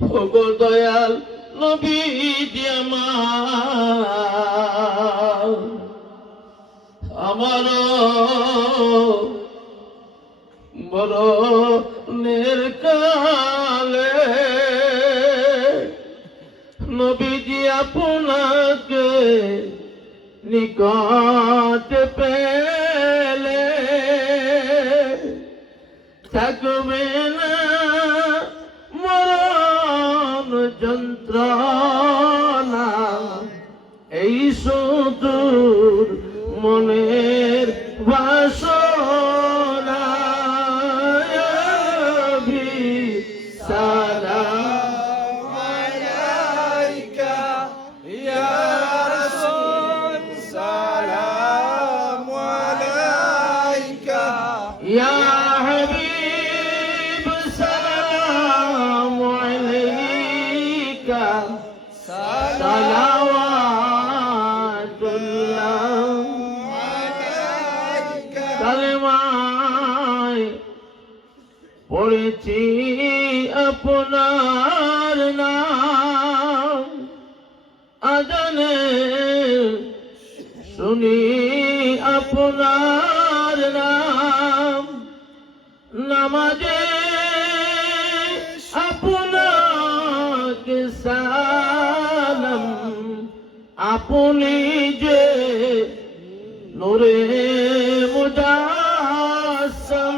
ওগো দয়াল নবীজি আমার মরণের কালে নবীজি আপনাকে নিকট পেলে থাকবে না মরণ যন্ত্রণা এই সুদূর মনের বাসনা সালাম আলাইকা ইয়া রাসূল সালাম আলাইকা ইয়া হাবিব সালাম আলাইকা সালাওয়াতুল্লাহ আলাইকা কালেমায় পড়েছি আপনার নাম আজানে শুনি আপনার নাম নামাজে আপনাকে সালাম আপনি যে নূরে মুজাসসাম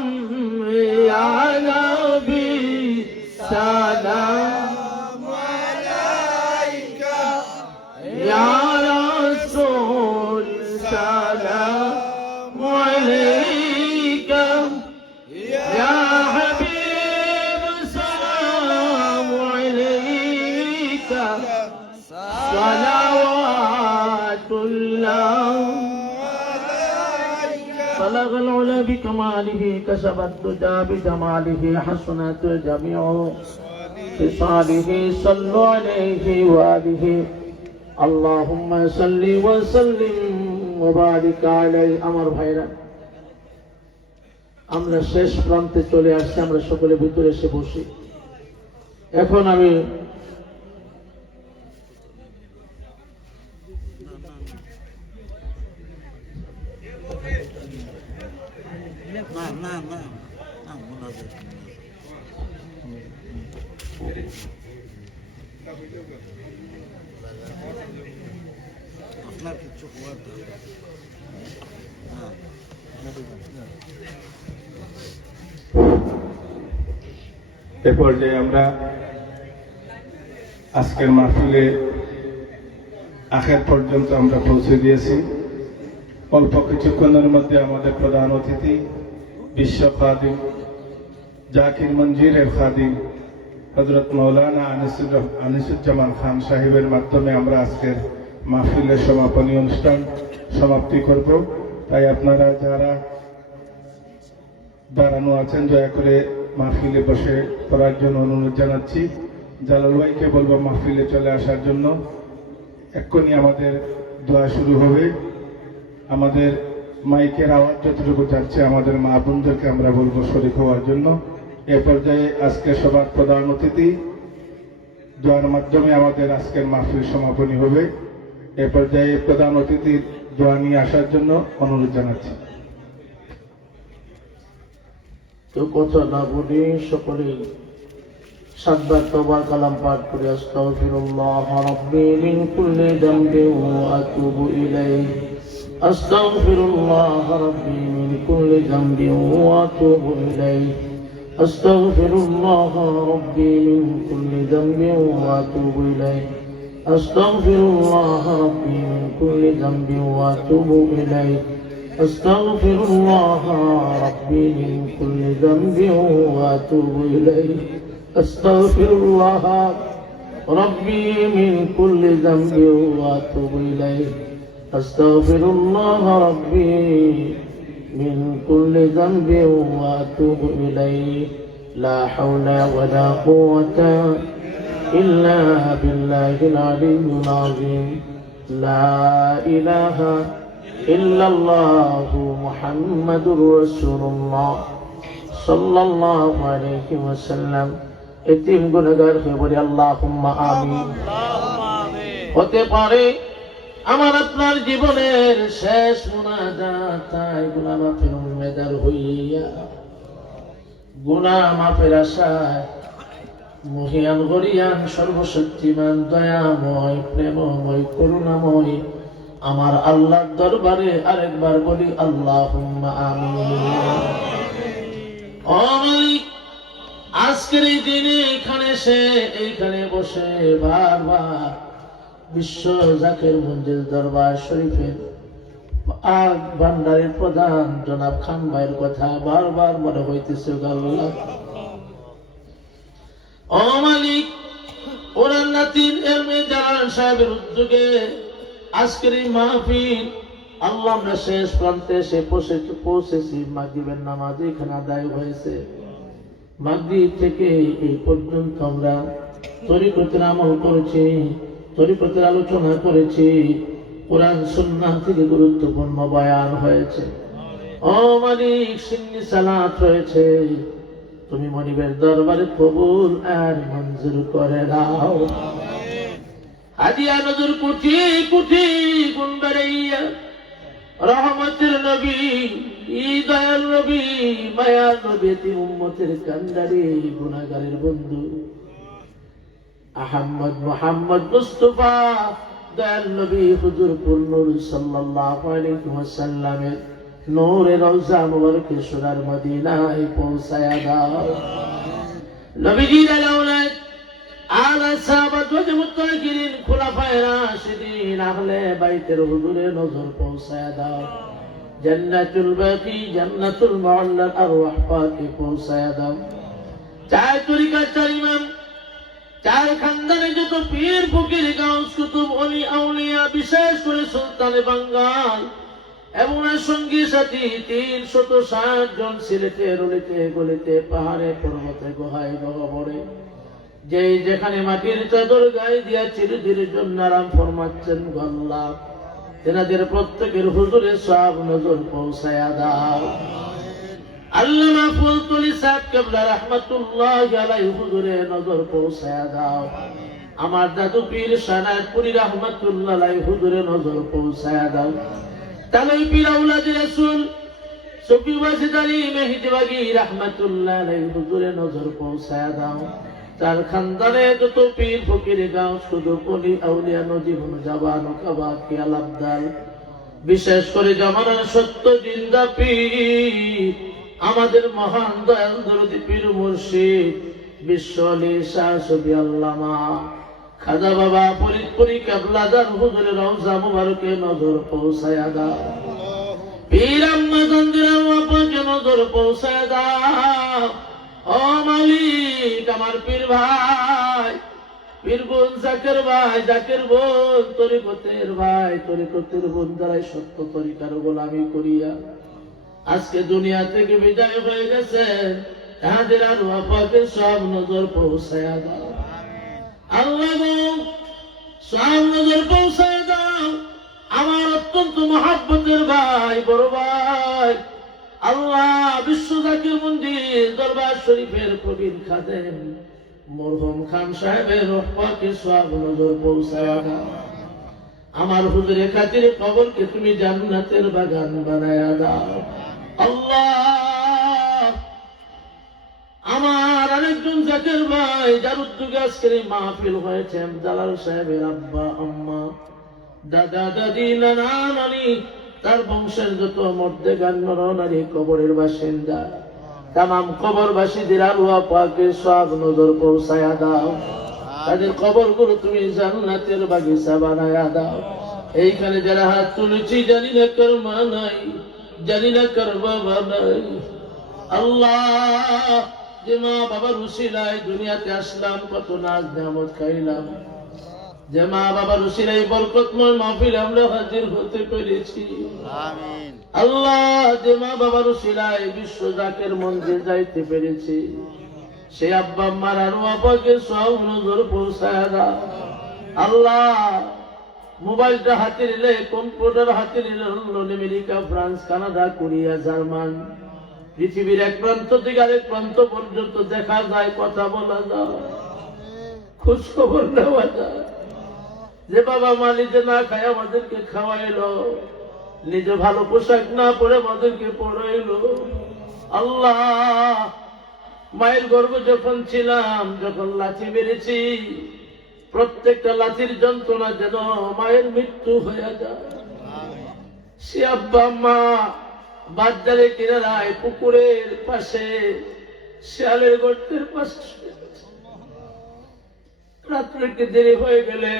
ইয়া নবী সালাম আলাইকা ইয়া রাসূল সালাম আলাইকা ইয়া হাবিব সালাম আলাইকা সালাওয়াতুল্লাহ بلغ العلا بكماله كسب الدجى بجماله حسنت جميع خصاله صلوا عليه وآله আল্লাহুম্মা সাল্লি ওয়া সাল্লিম ওয়া বারিক আলাইহি। আমার ভাইরা, আমরা শেষ প্রান্তে চলে আসছি, আমরা সকলে ভিতরে এসে বসি। এখন আমি আপনার কিছু হওয়ার দরকার। এ পর্যায়ে আমরা আজকের মাহফিলে আখের পর্যন্ত আমরা পৌঁছে দিয়েছি। অল্প কিছুক্ষণের মধ্যে আমাদের প্রধান অতিথি বিশ্ব খাদিম জাকির মঞ্জিরের খাদিম হযরত মাওলানা আনিসুজ্জামান খান সাহেবের মাধ্যমে আমরা আজকের মাহফিলের সমাপনী অনুষ্ঠান সমাপ্তি করব। তাই আপনারা যারা দাঁড়ানো আছেন দয়া করে মাহফিলে বসে পড়ার জন্য অনুরোধ জানাচ্ছি। জালাল ভাইকে বলবো মাহফিলে চলে আসার জন্য। এক্ষুনি আমাদের দোয়া শুরু হবে। আমাদের মাইকের আওয়াজ যতটুকু যাচ্ছে আমাদের মা বোনদেরকে আমরা বলবো শরীক হওয়ার জন্য। এ পর্যায়ে আজকে সবার প্রধান অতিথি দোয়ার মাধ্যমে আমাদের আজকের মাহফিল সমাপনী হবে। এ পর্যায়ে প্রধান অতিথির দোয়া নিয়ে আসার জন্য অনুরোধ জানাচ্ছি। তো কথা না বলি সকলেই সাতবার তওবার কালাম পাঠ করে আস্তাগফিরুল্লাহ রাব্বি মিন কুল্লি যামবিন ওয়া আতুবু ইলাইহি। আস্তাগফিরুল্লাহ রাব্বি মিন কুল্লি যামবিন ওয়া আতুবু ইলাইহি। আস্তাগফিরুল্লাহ রাব্বি মিন কুল্লি যামবিন ওয়া আতুবু ইলাইহি। আস্তাগফিরুল্লাহ রাব্বি মিন কুল্লি যামবিন ওয়া আতুবু ইলাইহি। أستغفر الله ربي من كل ذنب وأتوب إليه. أستغفر الله ربي من كل ذنب وأتوب إليه. أستغفر الله ربي من كل ذنب وأتوب إليه. لا حول ولا قوة إلا بالله العلي العظيم. لا إله إلا الله محمد رسول الله صلى الله عليه وسلم. এতিম গুনাহগার হয়ে বলি আল্লাহুম্মা আমিন। হতে পারে আমার আপনার জীবনের শেষ মুনাজাত, তাই গুনাহ মাফের উম্মেদার হইয়া গুনাহ মাফের আশায় মহিয়ান গরিয়ান সর্বশক্তিমান দয়াময় প্রেমময় করুণাময় আমার আল্লাহর দরবারে আরেকবার বলি আল্লাহুম্মা আমিন। ও মালিক, আজকের এই দিনে এইখানে বসে বারবার বিশ্ব জাকির মঞ্জিল দরবার শরীফের আর ভান্ডারের প্রধান জনাব খান ভাইয়ের কথা বারবার মনে হইতেছে আল্লাহ। ও মালিক, ওনার নাতির এলমে জালাল সাহেবের উদ্যোগে আজকের এই মাহফিল আল্লাহ আমরা শেষ প্রান্তে এসে পৌঁছেছি। মাগরিবের নামাজ এখানে আদায় হয়েছে। মাগরিব থেকে এই পর্যন্ত আমরা তরিকতের আমল করেছি, তরিকতের আলোচনা করেছি, কোরআন সুন্নাহ থেকে গুরুত্বপূর্ণ বয়ান হয়েছে। ও মালিক, সিন্নি সালাত হয়েছে। তুমি মনিবের দরবারে কবুল আর মঞ্জুর করে দাও। হাদিয়া নজর কুটি কুটি গুণ বাড়াইয়া রহমতের নবী দয়াল নবী মায়ার নবী উম্মতের কান্ডারি গুনাহগারের বন্ধু আহমদ মুহাম্মদ মুস্তাফা দয়াল নবী হুজুর নূর সাল্লাল্লাহু আলাইহি ওয়াসাল্লামের নূরে রওজা মুবারকে সোনার মদিনায় পৌঁছায়া দাও। নবীজির আওলাদ আলা সাহাবাত ওয়া মুত্তাকিরিন খুলাফায়ে রাশিদিন আহলে বাইতের হুজুরে নজর পৌঁছায়া দাও। জান্নাতুল বাকি জান্নাতুল মুআল্লার আরওয়াহ পাকে পৌঁছায়া দাও। চার তরিকা চার ইমাম চার খানদানে যত পীর ফকির গাউস কুতুব ওলি আউলিয়া বিশেষ করে সুলতানে বাঙ্গাল এবং সঙ্গী সাথী 360 জন সিলেটের অলিতে গলিতে পাহাড়ে পর্বতে গুহায় গহ্বরে যে যেখানে মাটির চাদর গায়ে দিয়া চিরদিনের জন্য আরাম ফরমাচ্ছেন গল্লা, তেনাদের প্রত্যেকের হুজুরে সব নজর পৌঁছায়া দাও। আল্লামা ফুলতুলি সাহেব কেবলা রাহমাতুল্লাহি আলাইহি হুজুরে নজর পৌঁছায়া দাও। আমার দাদু পীর সানাতপুরি রাহমাতুল্লাহ আলাইহি হুজুরে নজর পৌঁছায়া দাও। তালাই পীর আওলাদ রাসূল সুফি ওয়াজদারি মেহদিবাগী রাহমাতুল্লাহ আলাইহি হুজুরে নজর পৌঁছায়া দাও। তার খানদানে যত পীর ফকির গাঁও শুধু পলি আউলিয়া নজিবুন জাবান কাবা কিয়াল আবদাল, বিশেষ করে জামানার সত্য জিন্দা পীর আমাদের মহান দয়াল দরদি পীর মুর্শিদ বিশ্বলি শাহ সুফি আল্লামা খাজা বাবা ফরিদপুরি কেবলাদার হুজুরের রওজা মুবারকে নজর পৌঁছায়া দাও। পীর আম্মা জানদিরার ওয়াপাকে নজর পৌঁছায়া দাও। ও মালিক, আমার পীর ভাই, পীর বোন জাকের ভাই, জাকের বোন তরিকতের ভাই, তরিকতের বোন দ্বারাই সত্য তরিকার গোলামি করিয়া আজকে দুনিয়া থেকে বিদায় হয়ে গেছে, তাদের আর ওয়াপাকে সব নজর পৌঁছায়া দাও। আল্লাহ গো, সব নজর পৌঁছায়া দাও। আমার অত্যন্ত মহাব্বতের ভাই, বড় ভাই আল্লাহ বিশ্ব জাকির মন্দির দরবার শরীফের প্রবীণ খাদেম মরহুম খান সাহেবের রহপাকে সব নজর পৌঁছায়া দাও। আমার হুজুরে খাতিরে কবরকে তুমি জান্নাতের বাগান বানায়া দাও। আল্লাহ, আমার আরেকজন জাকের ভাই যার উদ্যোগে আজকের এই মাহফিল হয়েছে, জালাল সাহেবের আব্বা আম্মা দাদা দাদি নানা নানি তার বংশের যত মর্দে গান নরনারী কবরের বাসিন্দা তামাম কবরবাসীদের আল্লাহ পাকে সব নজর পৌঁছায়া দাও। তাদের কবরগুলো তুমি জান্নাতের বাগিচা বানায়া দাও। এইখানে যারা হাত তুলেছি জানি না কার মা নাই, জানি না কার বাবা নাই। আল্লাহ, যে মা বাবার উসিলায় দুনিয়াতে আসলাম, কত নাজ নিয়ামত খাইলাম, যে মা বাবার উসিলায় বরকতময় মাহফিলে আমরা হাজির হতে পেরেছি। আমিন। আল্লাহ, যে মা বাবার উসিলায় বিশ্ব জাকের মন্দিরে যাইতে পেরেছি, সে আব্বা আম্মার আরো আপাকে সব নজর পৌঁছায়া দাও। আল্লাহ, মোবাইলটা হাতে নিলে, কম্পিউটার হাতে নিলে London, America, France, Canada, Korea, German, পৃথিবীর এক প্রান্ত থেকে আরেক প্রান্ত পর্যন্ত দেখা যায়, কথা বলা যায়, খোঁজ খবর নেওয়া যায়। যে বাবা মা নিজে না খায় আমাদেরকে খাওয়াইলো, নিজে ভালো পোশাক না পরে আমাদেরকে পড়াইলো। আল্লাহ, মায়ের গর্ভে যখন ছিলাম, যখন লাথি মেরেছি, প্রত্যেকটা লাথির যন্ত্রণা যেন মায়ের মৃত্যু হয়ে যায়। সে আব্বা মা বাজারে কিনারায় পুকুরের পাশে শিয়ালের গর্তের পাশে রাত্রে একটু দেরি হয়ে গেলে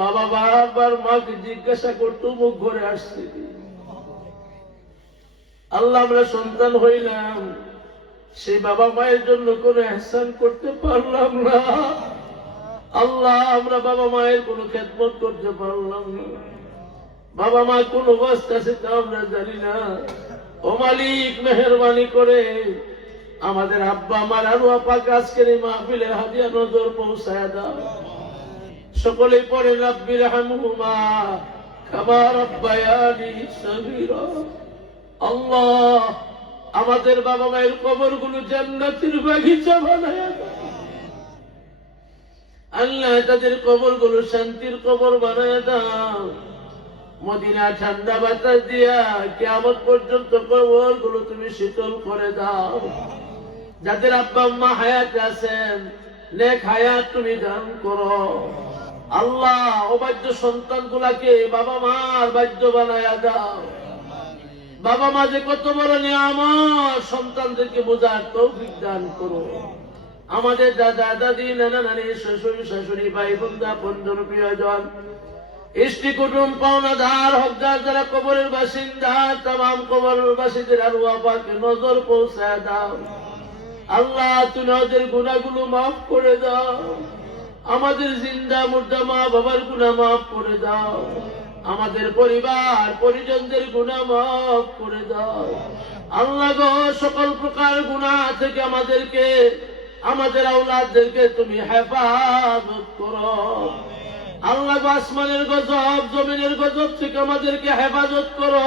বাবা বারবার মাকে জিজ্ঞাসা করতো, মুখ ঘরে আসছে। আল্লাহ, আমরা সন্তান হইলাম, সেই বাবা মায়ের জন্য কোনো ইহসান করতে পারলাম না। আল্লাহ, আমরা বাবা মায়ের কোনো খেদমত করতে পারলাম না। বাবা মা কোন অবস্থা আছে তা আমরা জানি না। ও মালিক, মেহেরবানি করে আমাদের আব্বা আমার আরো আপাকে আজকের এই মাহফিলের হাদিয়া নজর পৌঁছায়া দাও। সকলেই পড়ে রাব্বি রহমহুমা কামা রাব্বায়ানি সগীরা। আল্লাহ, আমাদের বাবা মায়ের কবরগুলো জান্নাতের বাগিচা বানায়া দাও। আল্লাহ, তাদের কবরগুলো শান্তির কবর বানায়া দাও। মদিনা ঠান্ডা বাতাস দিয়া কিয়ামত পর্যন্ত কবরগুলো তুমি শীতল করে দাও। যাদের আব্বা আম্মা হায়াতে আছেন, নেক হায়াত তুমি দান করো। আল্লাহ, অবাধ্য সন্তানগুলাকে বাবা মার বাধ্য বানায়া দাও। বাবা মা যে কত বড় নিয়ামত, সন্তানদেরকে বোঝার তৌফিক দান করো। আমাদের দাদা দাদি নানা নানি শ্বশুর শাশুড়ি ভাই বোনদা বন্ধুর প্রিয়জন ইষ্টি কুটুম পাওনাদার হকদার যারা কবরের বাসিন্দা, তামাম কবরের বাসীদের আল্লাহ পাকে নজর পৌঁছায় দাও। আল্লাহ, তুমি ওদের গুনাহগুলো মাফ করে দাও। আমাদের জিন্দা মুর্দা মা বাবার গুনাহ মাফ করে দাও। আমাদের পরিবার পরিজনদের গুনাহ মাফ করে দাও। আল্লাহ গো, সকল প্রকার গুনাহ থেকে আমাদেরকে আমাদের আওলাদদেরকে তুমি হেফাজত করো। আল্লাহ গো, আসমানের গজব জমিনের গজব থেকে আমাদেরকে হেফাজত করো।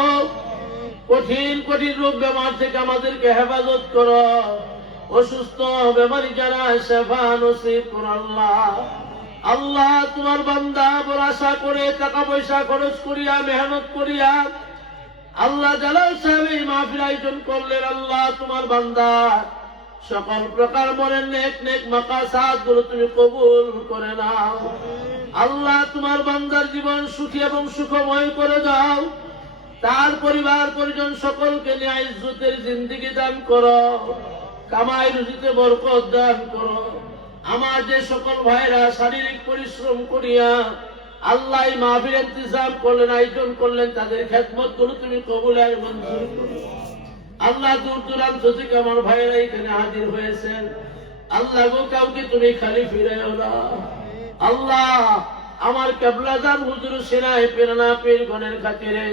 কঠিন কঠিন রোগ বেমার থেকে আমাদেরকে হেফাজত করো। অসুস্থ বেমারি যারা শেফা নসিব করো আল্লাহ। আল্লাহ, তোমার বান্দা বড় আশা করে টাকা পয়সা খরচ করিয়া মেহনত করিয়া আল্লাহ জালাল সাহেব এই মাহফিল আয়োজন করলেন। আল্লাহ, তোমার বান্দা সকল প্রকার মনের নেক নেক মাকাসাদ গুলো তুমি কবুল করে নাও। আল্লাহ, তোমার বান্দার জীবন সুখী এবং সুখময় করে দাও। তার পরিবার পরিজন সকলকে নিয়ে ইজ্জতের জিন্দেগি দান করো। কামাই রুজিতে বরকত দান করো। আমার যে সকল ভাইরা শারীরিক পরিশ্রম করিয়া আল্লাহ এই মাহফিল ইন্তেজাম করলেন, আয়োজন করলেন, তাদের খেদমত গুলো তুমি কবুল আর মঞ্জুর করো। আল্লাহ, দূর দূরান্ত থেকে আমার ভাইরা এখানে হাজির হয়েছেন। আল্লাহ গো, কাউকে তুমি খালি ফিরাইও না। আল্লাহ, আমার কেবলাদান হুজুর সিনাই প্রেরণা পীর গণের খাতিরে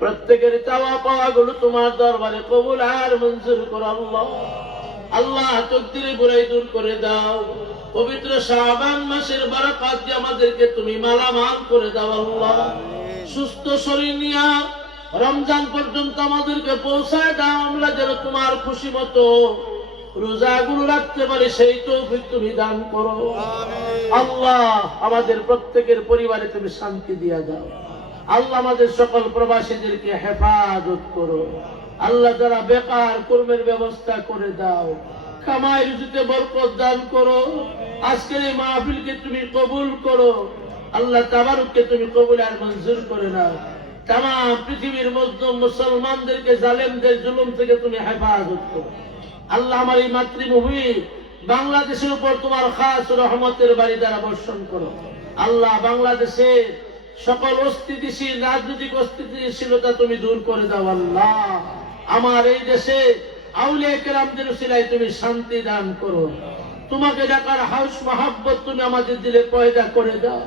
প্রত্যেকের চাওয়া পাওয়া গুলো তোমার দরবারে কবুল আর মঞ্জুর করো। আল্লাহ, আল্লাহ তকদিরে বুরাই দূর করে দাও। পবিত্র শাবান মাসের বারাকাত দিয়ে আমাদেরকে তুমি মালামাল করে দাও। আল্লাহ, সুস্থ শরীর নিয়ে রমজান পর্যন্ত আমাদেরকে পৌঁছায় দাও। আমরা যেন তোমার খুশি মতো রোজাগুলো রাখতে পারি সেই তৌফিক তুমি দান করো। আল্লাহ, আমাদের প্রত্যেকের পরিবারে তুমি শান্তি দিয়া দাও। আল্লাহ, আমাদের সকল প্রবাসীদেরকে হেফাজত করো। আল্লাহ, যারা বেকার কর্মের ব্যবস্থা করে দাও। কামাই রুজিতে বরকত দান করো। আজকের এই মাহফিলকে তুমি কবুল করো। আল্লাহ, তাবারুককে তুমি কবুল আর মঞ্জুর করে নাও। তামাম পৃথিবীর মজলুম মুসলমানদেরকে জালেমদের জুলুম থেকে তুমি হেফাজত করো। আল্লাহ, আমার এই মাতৃভূমি বাংলাদেশের উপর তোমার খাস রহমতের বাড়ি দ্বারা বর্ষণ করো। আল্লাহ, বাংলাদেশে সকল অস্থিতিশীল রাজনৈতিক অস্থিতিশীলতা তুমি দূর করে দাও। আল্লাহ, আমার এই দেশে আউলিয়া কেরামদের উসিলায় তুমি শান্তি দান করো। তোমাকে ডাকার হাউস মহাব্বত তুমি আমাদের দিলে পয়দা করে দাও।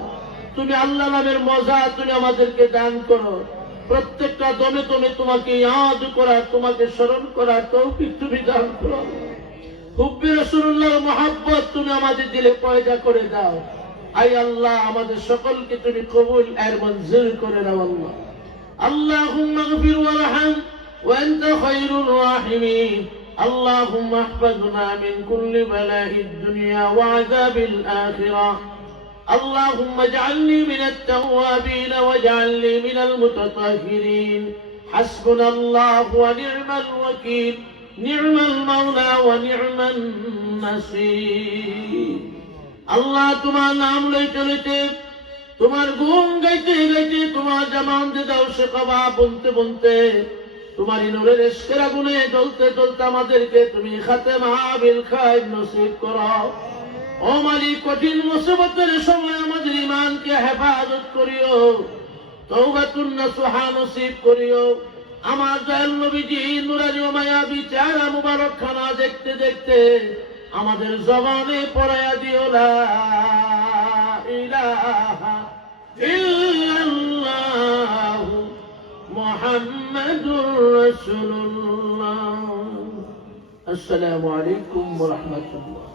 তুমি আল্লাহ নামের মজা তুমি আমাদেরকে দান করো। প্রত্যেকটা দমে দমে তোমাকে ইয়াদ করার, তোমাকে স্মরণ করার তৌফিক তুমি দান করো। হুব্বে রাসূলুল্লাহর মহব্বত তুমি আমাদের দিলে পয়দা করে দাও। আই আল্লাহ, আমাদের সকলকে তুমি কবুল আর মঞ্জুর করে নাও। আল্লাহ, আল্লাহুম্মা গফির ওয়ারহাম ওয়া আনতা খায়রুর রাহিমিন। اللهم احفظنا من كل بلاء الدنيا وعذاب الآخرة. اللهم اجعلني من التوابين واجعلني من المتطهرين. حسبنا الله ونعم الوكيل، نعم المولى ونعم النصير. আল্লাহ, তোমার নাম লইতে লইতে, তোমার গুণ গাইতে গাইতে, তোমার জামান দে দাও শেখাবা বলতে বলতে, তোমার নূরের ইশকের আগুনে জ্বলতে জ্বলতে আমাদেরকে তুমি খাতেমা বিল খায়র নসিব করো। ও মালিক, কঠিন মুসিবতের সময় আমাদের ঈমানকে হেফাজত করিও, তওবাতুন নাসুহা নসিব করিও। আমার দয়াল নবীজি নূরানি ও মায়াবী চেহারা মুবারক খানা দেখতে দেখতে আমাদের জবানে পড়ায়া দিও লা ইলাহা ইল্লাল্লাহ মুহাম্মাদুর রাসূলুল্লাহ। আসসালামু আলাইকুম ওয়া রাহমাতুল্লাহ।